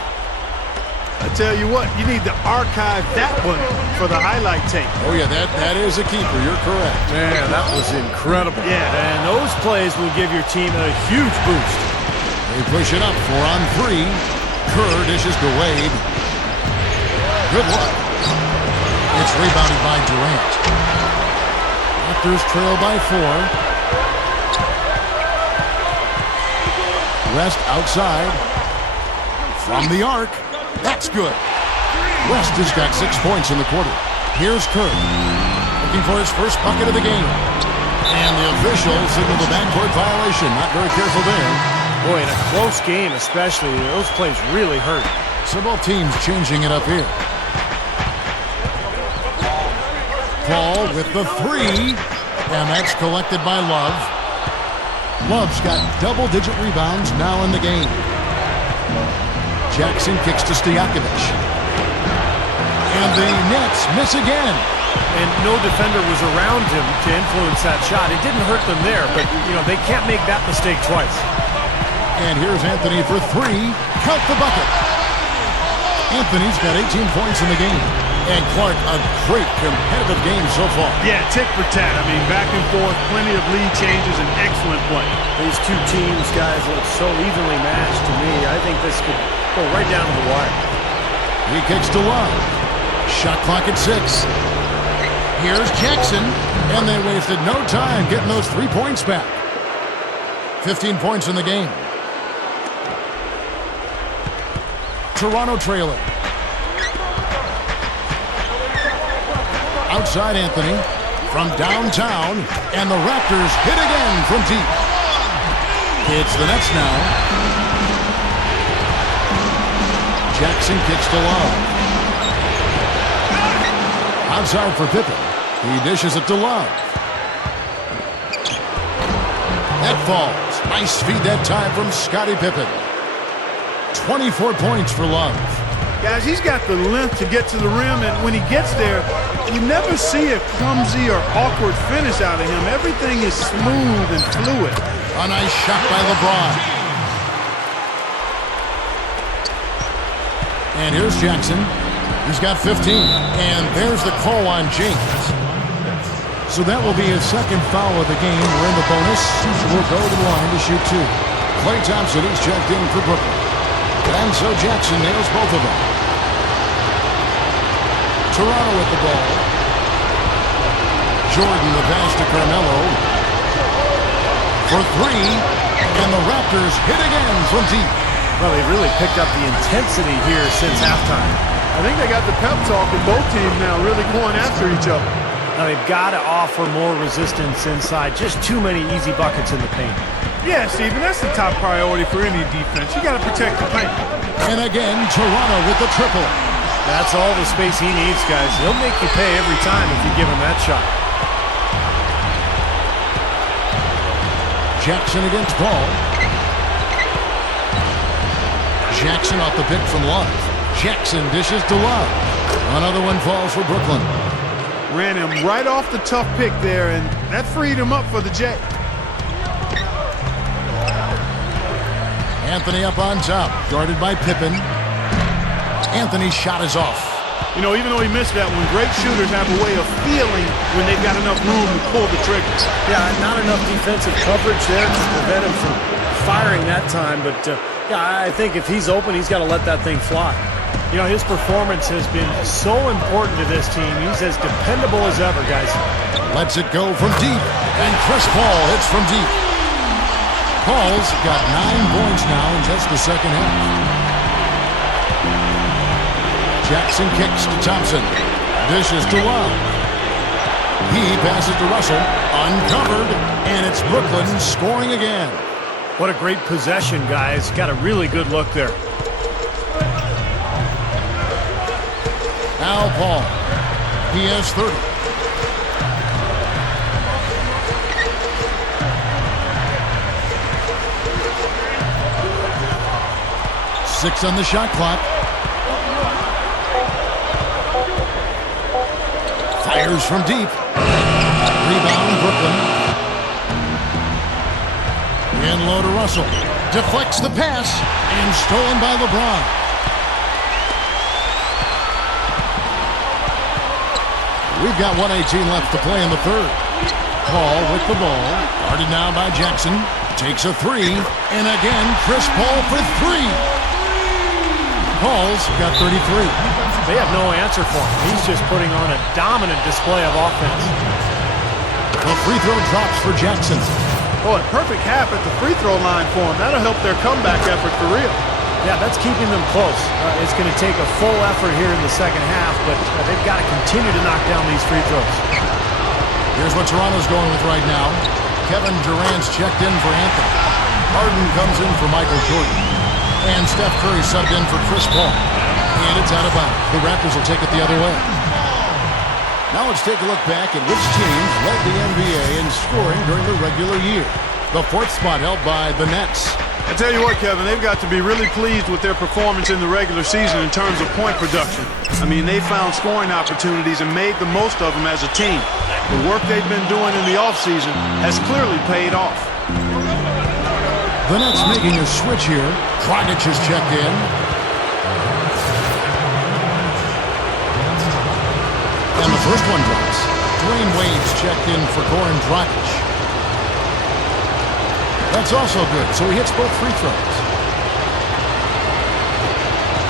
I tell you what, you need to archive that one for the highlight tape. Oh, yeah, that is a keeper. You're correct. Man, that was incredible. Yeah. And those plays will give your team a huge boost. They push it up 4 on 3. Kerr dishes to Wade. Good luck. It's rebounded by Durant. Raptors trail by 4. West outside. From the arc. That's good. West has got 6 points in the quarter. Here's Kerr. Looking for his first bucket of the game. And the official signaled a backcourt violation. Not very careful there. Boy, in a close game especially, those plays really hurt. So both teams changing it up here. Paul with the 3. And that's collected by Love. Love's got double-digit rebounds now in the game. Jackson kicks to Stojakovic. And the Nets miss again. And no defender was around him to influence that shot. It didn't hurt them there, but, they can't make that mistake twice. And here's Anthony for three. Count the bucket. Anthony's got 18 points in the game. And Clark, a great competitive game so far. Yeah, tick for tat. I mean, back and forth, plenty of lead changes, and excellent play. These two teams, guys, look so evenly matched to me. I think this could go right down to the wire. He kicks to Love. Shot clock at 6. Here's Jackson, and they wasted no time getting those 3 points back. 15 points in the game. Toronto trailing. Outside Anthony from downtown, and the Raptors hit again from deep. It's the Nets now. Jackson kicks to Love. Outside for Pippen. He dishes it to Love. That falls. Nice feed that time from Scottie Pippen. 24 points for Love. Guys, he's got the length to get to the rim, and when he gets there, you never see a clumsy or awkward finish out of him. Everything is smooth and fluid. A nice shot by LeBron. And here's Jackson. He's got 15. And there's the call on James. So that will be his second foul of the game. We're in the bonus. We'll go to the line to shoot 2. Klay Thompson is checked in for Brooklyn. And so Jackson nails both of them. Toronto with the ball. Jordan the pass to Carmelo. For 3. And the Raptors hit again from deep. Well, they've really picked up the intensity here since halftime. I think they got the pep talk in both teams now, really going after each other. Now they've got to offer more resistance inside. Just too many easy buckets in the paint. Yeah, Stephen, that's the top priority for any defense. You got to protect the paint. And again, Toronto with the triple. That's all the space he needs, guys. He'll make you pay every time if you give him that shot. Jackson against Paul. Jackson off the pick from Love. Jackson dishes to Love. Another one falls for Brooklyn. Ran him right off the tough pick there, and that freed him up for the J. Anthony up on top, guarded by Pippen. Anthony's shot is off. Even though he missed that one, great shooters have a way of feeling when they've got enough room to pull the trigger. Yeah, not enough defensive coverage there to prevent him from firing that time, but yeah, I think if he's open, he's got to let that thing fly. His performance has been so important to this team. He's as dependable as ever, guys. Lets it go from deep, and Chris Paul hits from deep. Paul's got 9 points now in just the second half. Jackson kicks to Thompson. Dishes to Love. He passes to Russell. Uncovered, and it's Brooklyn scoring again. What a great possession, guys. Got a really good look there. Al Paul. He has 30. Six on the shot clock. Fires from deep. Rebound Brooklyn. In low to Russell. Deflects the pass and stolen by LeBron. We've got 1:18 left to play in the third. Paul with the ball. Guarded now by Jackson. Takes a 3. And again, Chris Paul for 3. Paul's got 33. They have no answer for him. He's just putting on a dominant display of offense. The free throw drops for Jackson. Oh, a perfect half at the free throw line for him. That'll help their comeback effort for real. Yeah, that's keeping them close. It's going to take a full effort here in the second half, but they've got to continue to knock down these free throws. Here's what Toronto's going with right now. Kevin Durant's checked in for Anthony. Harden comes in for Michael Jordan. And Steph Curry subbed in for Chris Paul. And it's out of bounds. The Raptors will take it the other way. Now let's take a look back at which teams led the NBA in scoring during the regular year. The fourth spot held by the Nets. I tell you what, Kevin, they've got to be really pleased with their performance in the regular season in terms of point production. I mean, they found scoring opportunities and made the most of them as a team. The work they've been doing in the offseason has clearly paid off. The Nets making a switch here. Dragic is checked in. And the first one drops. Dwayne Wade's checked in for Goran Dragic. That's also good, so he hits both free throws.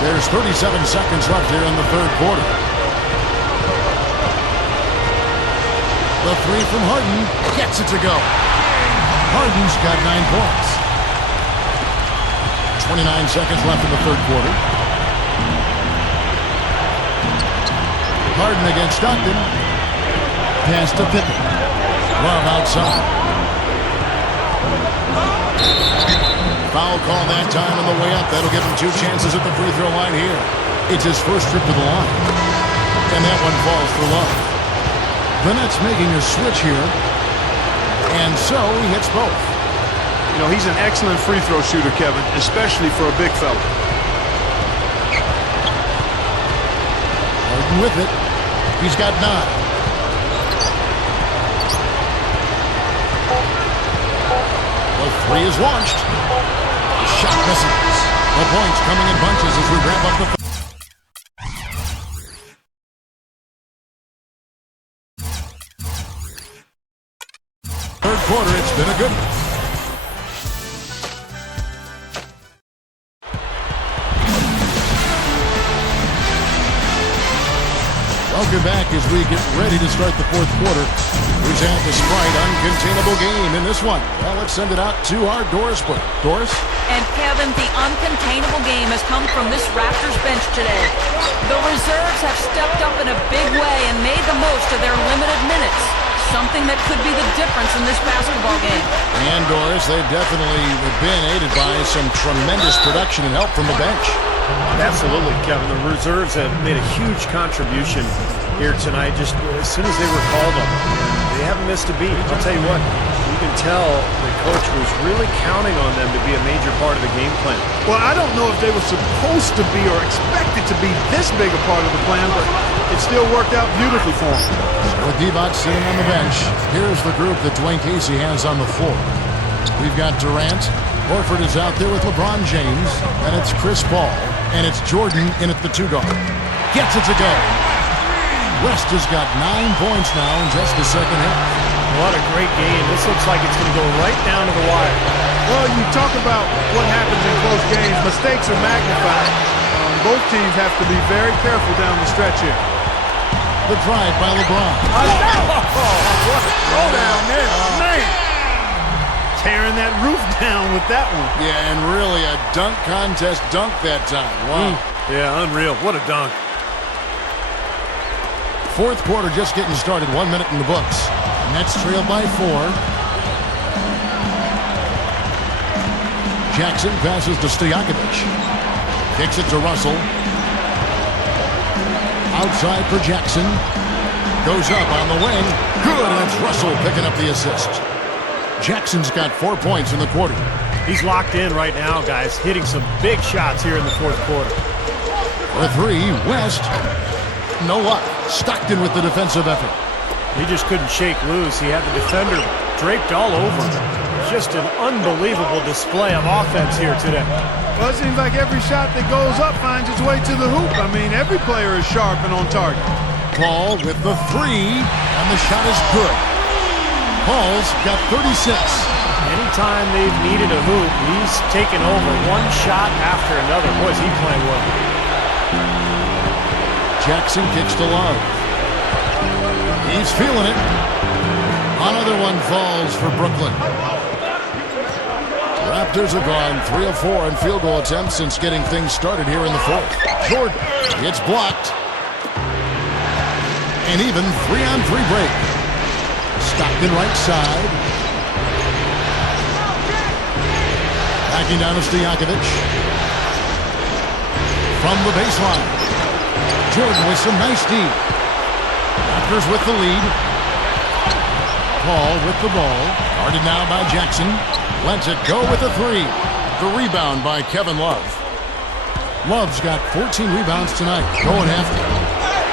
There's 37 seconds left here in the third quarter. The three from Harden gets it to go. Harden's got 9 points. 29 seconds left in the third quarter. Harden against Stockton. Pass to Pippen. Love outside. Foul call that time on the way up. That'll give him 2 chances at the free throw line here. It's his first trip to the line. And that one falls for Love. The Nets making a switch here. And so he hits both. You know, he's an excellent free throw shooter, Kevin, especially for a big fella. Harden with it. He's got 9. The three is launched. The shot misses. The points coming in bunches as we wrap up the third quarter. It's been a good one. Welcome back as we get ready to start the fourth quarter. Who's had the Sprite uncontainable game in this one? Well, let's send it out to our Doris player. Doris? And Kevin, the uncontainable game has come from this Raptors bench today. The reserves have stepped up in a big way and made the most of their limited minutes. Something that could be the difference in this basketball game. And Doris, they've definitely been aided by some tremendous production and help from the bench. Absolutely, Kevin. The reserves have made a huge contribution here tonight just as soon as they were called up. They haven't missed a beat. I'll tell you what, you can tell the coach was really counting on them to be a major part of the game plan. Well, I don't know if they were supposed to be or expected to be this big a part of the plan, but it still worked out beautifully for them. With Divac sitting on the bench, here's the group that Dwayne Casey has on the floor. We've got Durant. Horford is out there with LeBron James. And it's Chris Paul. And it's Jordan in at the 2 guard. Gets it to go. West has got 9 points now in just the second half. What a great game. This looks like it's going to go right down to the wire. Well, you talk about what happens in close games. Mistakes are magnified. Both teams have to be very careful down the stretch here. The drive by LeBron. What a throw down there. Man. Tearing that roof down with that one. Yeah, and really a dunk contest dunk that time. Wow. Yeah, unreal. What a dunk. Fourth quarter just getting started. 1 minute in the books. Nets trail by 4. Jackson passes to Stojakovic. Kicks it to Russell. Outside for Jackson. Goes up on the wing. Good, and it's Russell picking up the assist. Jackson's got 4 points in the quarter. He's locked in right now, guys, hitting some big shots here in the fourth quarter. For 3, West. No luck. Stockton with the defensive effort. He just couldn't shake loose. He had the defender draped all over him. Just an unbelievable display of offense here today. Well, it seems like every shot that goes up finds its way to the hoop. I mean, every player is sharp and on target. Paul with the 3, and the shot is good. Paul's got 36. Anytime they've needed a hoop, he's taken over one shot after another. Boy, is he playing well. Jackson kicks to Love. He's feeling it. Another one falls for Brooklyn. Raptors have gone 3 of 4 in field goal attempts since getting things started here in the fourth. Jordan, it's blocked. And even 3-on-3 break. Stockton right side. Backing down to Stojakovic. From the baseline. Jordan with some nice D. Raptors with the lead. Paul with the ball. Guarded now by Jackson. Lets it go with a three. The rebound by Kevin Love. Love's got 14 rebounds tonight, going after.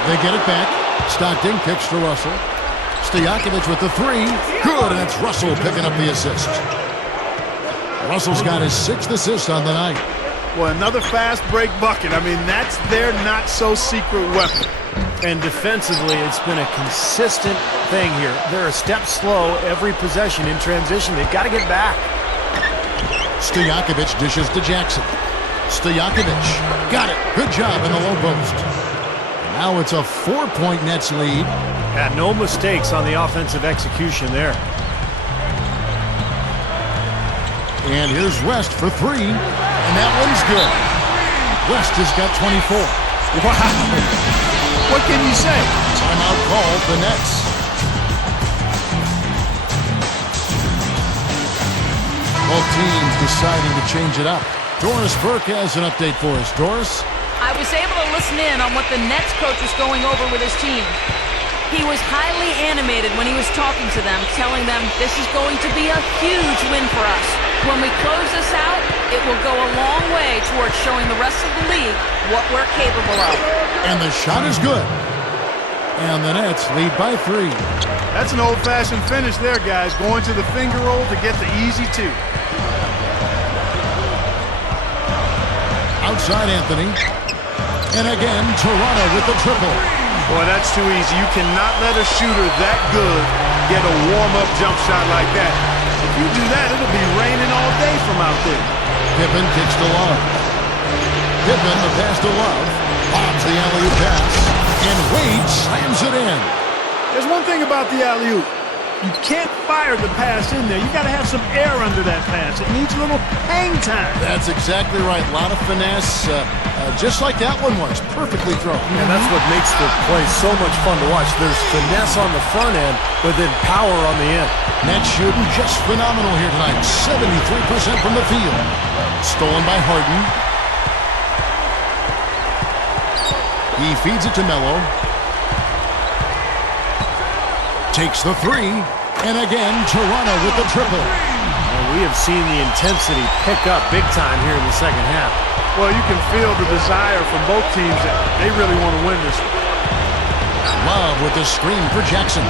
They get it back. Stockton kicks to Russell. Stojakovic with the three. Good, and it's Russell picking up the assist. Russell's got his 6th assist on the night. Well, another fast break bucket. I mean, that's their not-so-secret weapon. And defensively, it's been a consistent thing here. They're a step slow every possession in transition. They've got to get back. Stojakovic dishes to Jackson. Stojakovic got it. Good job in the low post. Now it's a 4-point Nets lead. Yeah, no mistakes on the offensive execution there. And here's West for three. And that one's good. West has got 24. Wow. What can you say? Timeout called the Nets. Both teams deciding to change it up. Doris Burke has an update for us. Doris? I was able to listen in on what the Nets coach was going over with his team. He was highly animated when he was talking to them, telling them this is going to be a huge win for us. When we close this out, it will go a long way towards showing the rest of the league what we're capable of. And the shot is good. And the Nets lead by 3. That's an old-fashioned finish there, guys. Going to the finger roll to get the easy 2. Outside Anthony. And again, Toronto with the triple. Boy, that's too easy. You cannot let a shooter that good get a warm-up jump shot like that. If you do that, it'll be raining all day from out there. Pippen kicks to Love. Pippen, the pass to Love. Bobs the alley-oop pass. And Wade slams it in. There's one thing about the alley-oop. You can't fire the pass in there. You got to have some air under that pass. It needs a little hang time. That's exactly right. A lot of finesse, just like that one was. Perfectly thrown. And that's what makes the play so much fun to watch. There's finesse on the front end, but then power on the end. Nets shooting just phenomenal here tonight. 73% from the field. Stolen by Harden. He feeds it to Melo. Takes the three. And again, Toronto with the triple. And we have seen the intensity pick up big time here in the second half. Well, you can feel the desire from both teams that they really want to win this one. Love with the screen for Jackson.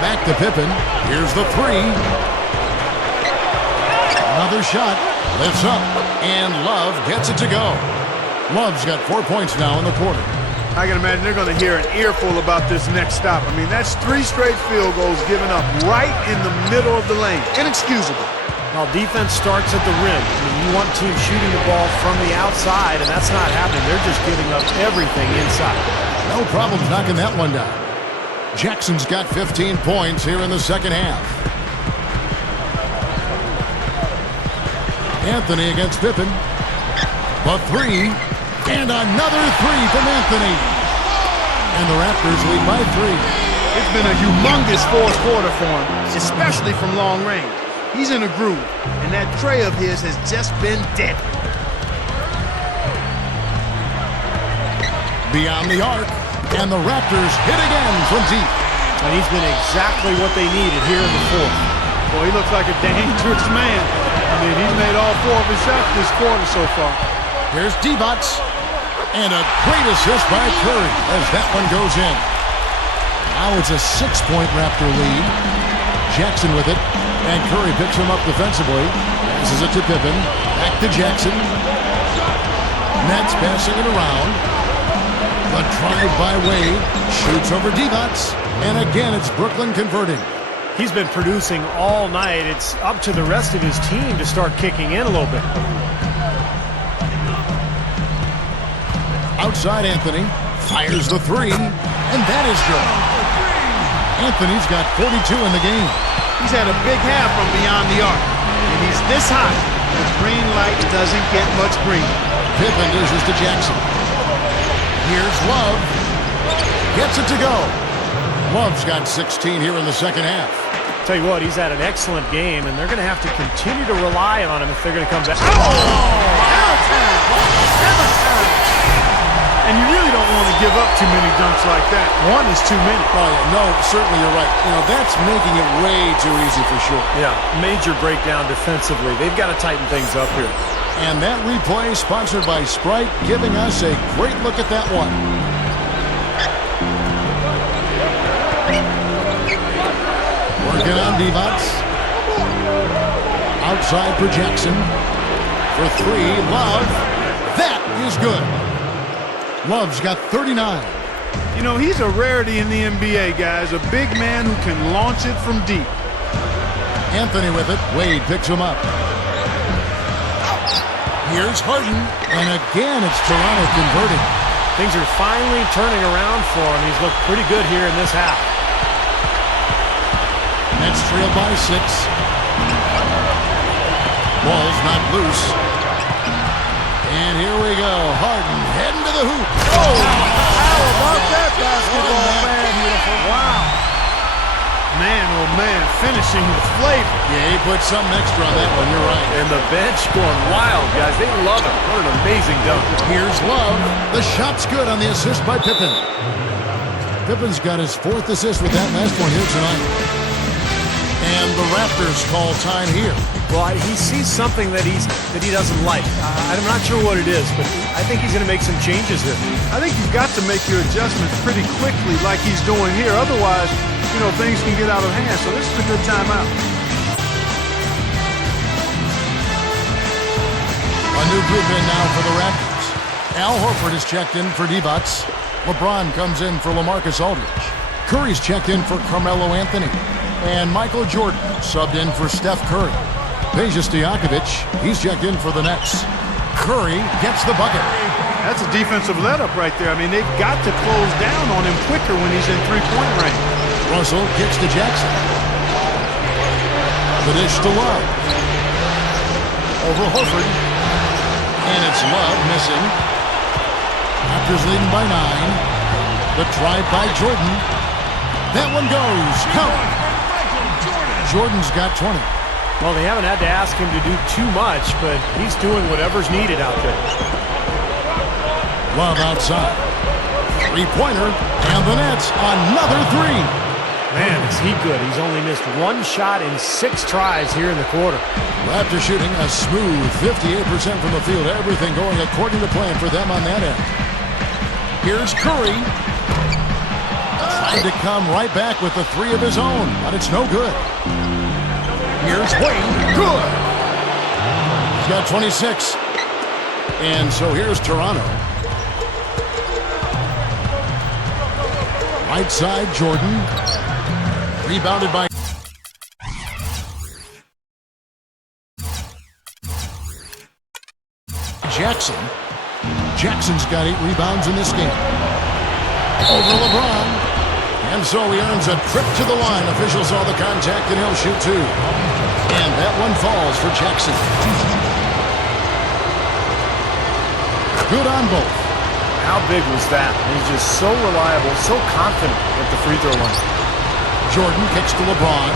Back to Pippen. Here's the three. Another shot. Lifts up. And Love gets it to go. Love's got 4 points now in the quarter. I can imagine they're going to hear an earful about this next stop. I mean, that's 3 straight field goals given up right in the middle of the lane. Inexcusable. Now, defense starts at the rim. I mean, you want teams shooting the ball from the outside, and that's not happening. They're just giving up everything inside. No problems knocking that one down. Jackson's got 15 points here in the second half. Anthony against Pippen. The three. And another three from Anthony. And the Raptors lead by 3. It's been a humongous fourth quarter for him, especially from long range. He's in a groove, and that tray of his has just been deadly. Beyond the arc. And the Raptors hit again from deep. And he's been exactly what they needed here in the fourth. Boy, he looks like a dangerous man. I mean, he's made all 4 of his shots this quarter so far. Here's Divac. And a great assist by Curry as that one goes in. Now it's a 6-point Raptor lead. Jackson with it. And Curry picks him up defensively. Passes it to Pippen. Back to Jackson. Nets passing it around. The drive by Wade. Shoots over Divac. And again, it's Brooklyn converting. He's been producing all night. It's up to the rest of his team to start kicking in a little bit. Outside Anthony. Fires the three. And that is good. Anthony's got 42 in the game. He's had a big half from beyond the arc. And he's this hot. The green light doesn't get much green. Pippen dishes to Jackson. Here's Love. Gets it to go. Love's got 16 here in the second half. Tell you what, he's had an excellent game, and they're going to have to continue to rely on him if they're going to come back. And you really don't want to give up too many dunks like that. One is too many. Oh, yeah, no, certainly you're right. You know, that's making it way too easy for sure. Yeah, major breakdown defensively. They've got to tighten things up here. And that replay sponsored by Sprite, giving us a great look at that one. Working on Divac. Outside for Jackson. For three, Love. That is good. Love's got 39. You know, he's a rarity in the NBA, guys. A big man who can launch it from deep. Anthony with it. Wade picks him up. Here's Harden. And again, it's Toronto converting. Things are finally turning around for him. He's looked pretty good here in this half. Nets trail by 6. Ball's not loose. And here we go. Harden heading to the hoop. Oh, how about that basketball, man? Beautiful. Wow. Man, oh man, finishing with flavor. Yeah, he put something extra on that one. You're right. And the bench going wild, guys. They love it. What an amazing dunk. Here's Love. The shot's good on the assist by Pippen. Pippen's got his 4th assist with that last one here tonight. And the Raptors call time here. Well, he sees something that he doesn't like. I'm not sure what it is, but I think he's going to make some changes here. I think you've got to make your adjustments pretty quickly like he's doing here. Otherwise, you know, things can get out of hand. So this is a good timeout. A new group in now for the Raptors. Al Horford is checked in for Divac. LeBron comes in for LaMarcus Aldridge. Curry's checked in for Carmelo Anthony. And Michael Jordan subbed in for Steph Curry. Peja Stojakovic, he's checked in for the Nets. Curry gets the bucket. That's a defensive let-up right there. I mean, they've got to close down on him quicker when he's in three-point range. Russell kicks to Jackson. The dish to Love. Over Horford. And it's Love missing. Raptors leading by 9. The drive by Jordan. That one goes. Count. Jordan's got 20. Well, they haven't had to ask him to do too much, but he's doing whatever's needed out there. Love outside. Three-pointer, and the Nets another 3. Man, is he good. He's only missed 1 shot in 6 tries here in the quarter. Raptors shooting a smooth 58% from the field. Everything going according to plan for them on that end. Here's Curry. Trying to come right back with the 3 of his own, but it's no good. Here's Wade. Good. He's got 26. And so here's Toronto. Right side, Jordan. Rebounded by Jackson. Jackson's got 8 rebounds in this game. Over LeBron. And so he earns a trip to the line. Officials saw the contact, and he'll shoot 2. And that one falls for Jackson. Good on both. How big was that? He's just so reliable, so confident at the free throw line. Jordan kicks to LeBron.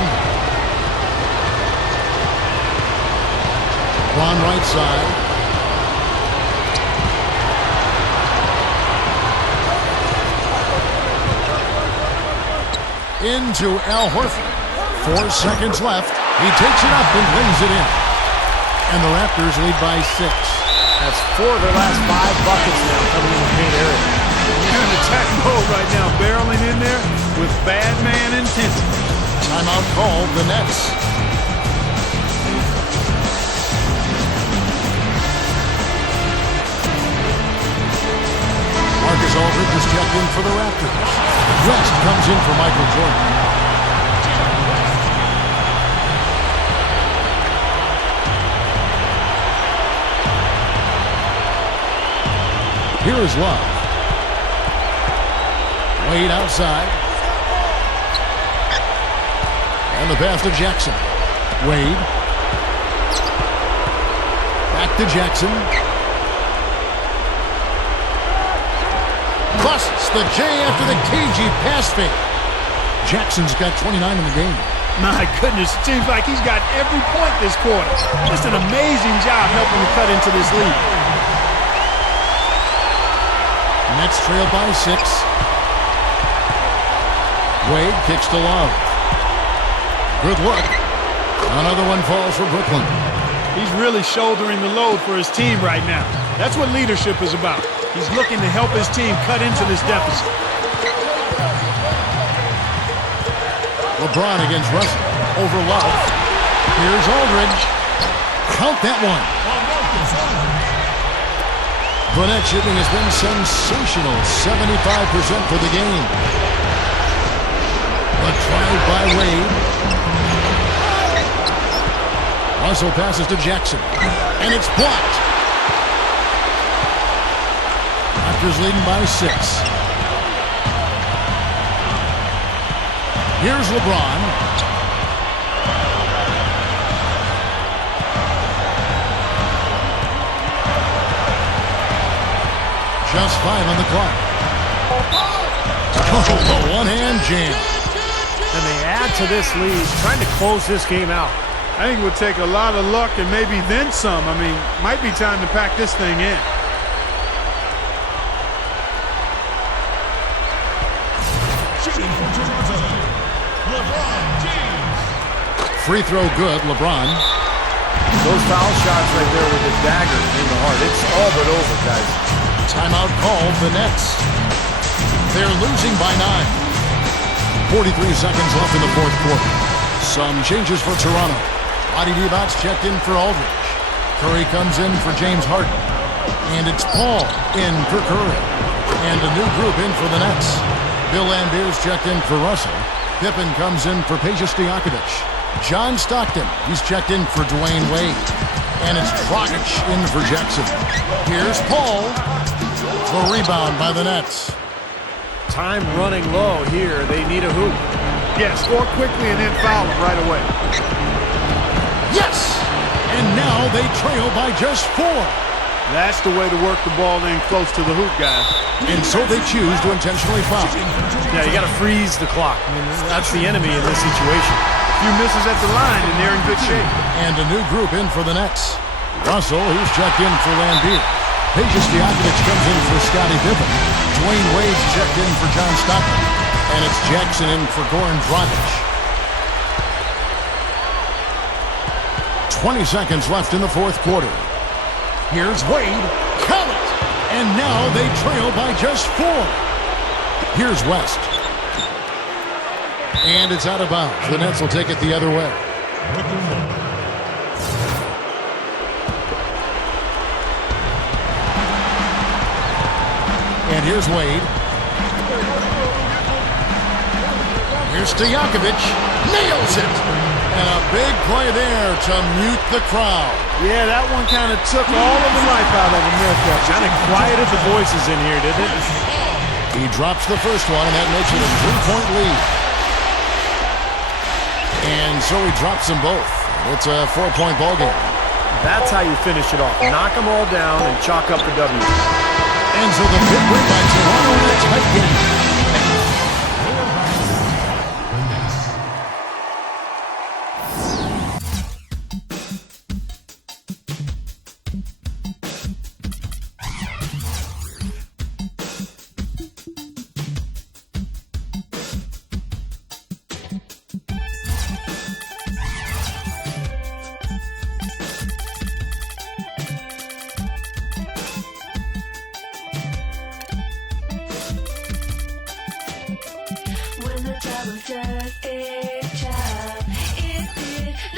LeBron right side. Into Al Horford. 4 seconds left. He takes it up and lays it in. And the Raptors lead by 6. That's 4 of their last 5 buckets now coming in the paint area. You're in attack mode right now, barreling in there with bad man intensity. Timeout called, the Nets. Marcus Aldridge is checked in for the Raptors. West comes in for Michael Jordan. Here is Love. Wade outside. And the pass to Jackson. Wade. Back to Jackson. busts the J after the cagey pass fake. Jackson's got 29 in the game. My goodness, seems like he's got every point this quarter. Just an amazing job helping to cut into this lead. Nets trail by 6. Wade kicks to Love. Good look. Another one falls for Brooklyn. He's really shouldering the load for his team right now. That's what leadership is about. He's looking to help his team cut into this deficit. LeBron against Russell. Over Love. Here's Aldridge. Count that one. The net shooting has been sensational. 75% for the game. A drive by Wade. Russell passes to Jackson. And it's blocked. Raptors leading by 6. Here's LeBron. Just 5 on the clock. Oh, one-hand jam. And they add to this lead, trying to close this game out. I think it would take a lot of luck and maybe then some. I mean, might be time to pack this thing in. Shooting for Toronto, LeBron James. Free throw good, LeBron. Those foul shots right there with the dagger in the heart. It's all but over, guys. Timeout called, the Nets. They're losing by 9. 43 seconds left in the fourth quarter. Some changes for Toronto. Roddy Divac checked in for Aldridge. Curry comes in for James Harden. And it's Paul in for Curry. And a new group in for the Nets. Bill Lambert's checked in for Russell. Pippen comes in for Peja Stojakovic. John Stockton, he's checked in for Dwayne Wade. And it's Dragic in for Jackson. Here's Paul. The rebound by the Nets. Time running low here. They need a hoop. Yeah, score quickly and then foul him right away. Yes! And now they trail by just 4. That's the way to work the ball in close to the hoop, guys. And so they choose to intentionally foul. Yeah, you got to freeze the clock. I mean, that's the enemy in this situation. A few misses at the line, and they're in good shape. And a new group in for the Nets. Russell, he's checked in for Lambeer. Peja Stojakovic comes in for Scottie Pippen. Dwayne Wade's checked in for John Stockton. And it's Jackson in for Goran Dragic. 20 seconds left in the fourth quarter. Here's Wade. Count it! And now they trail by just 4. Here's West. And it's out of bounds. The Nets will take it the other way. And here's Wade. Here's Stojakovic. Nails it! And a big play there to mute the crowd. Yeah, that one kind of took all of the life out of him there, Coach. Kind of quieted the voices in here, didn't it? He drops the first one, and that makes it a 3-point lead. And so he drops them both. It's a 4-point ball game. That's how you finish it off. Knock them all down and chalk up the W. And so the big win by Toronto in a tight game. When the trouble just is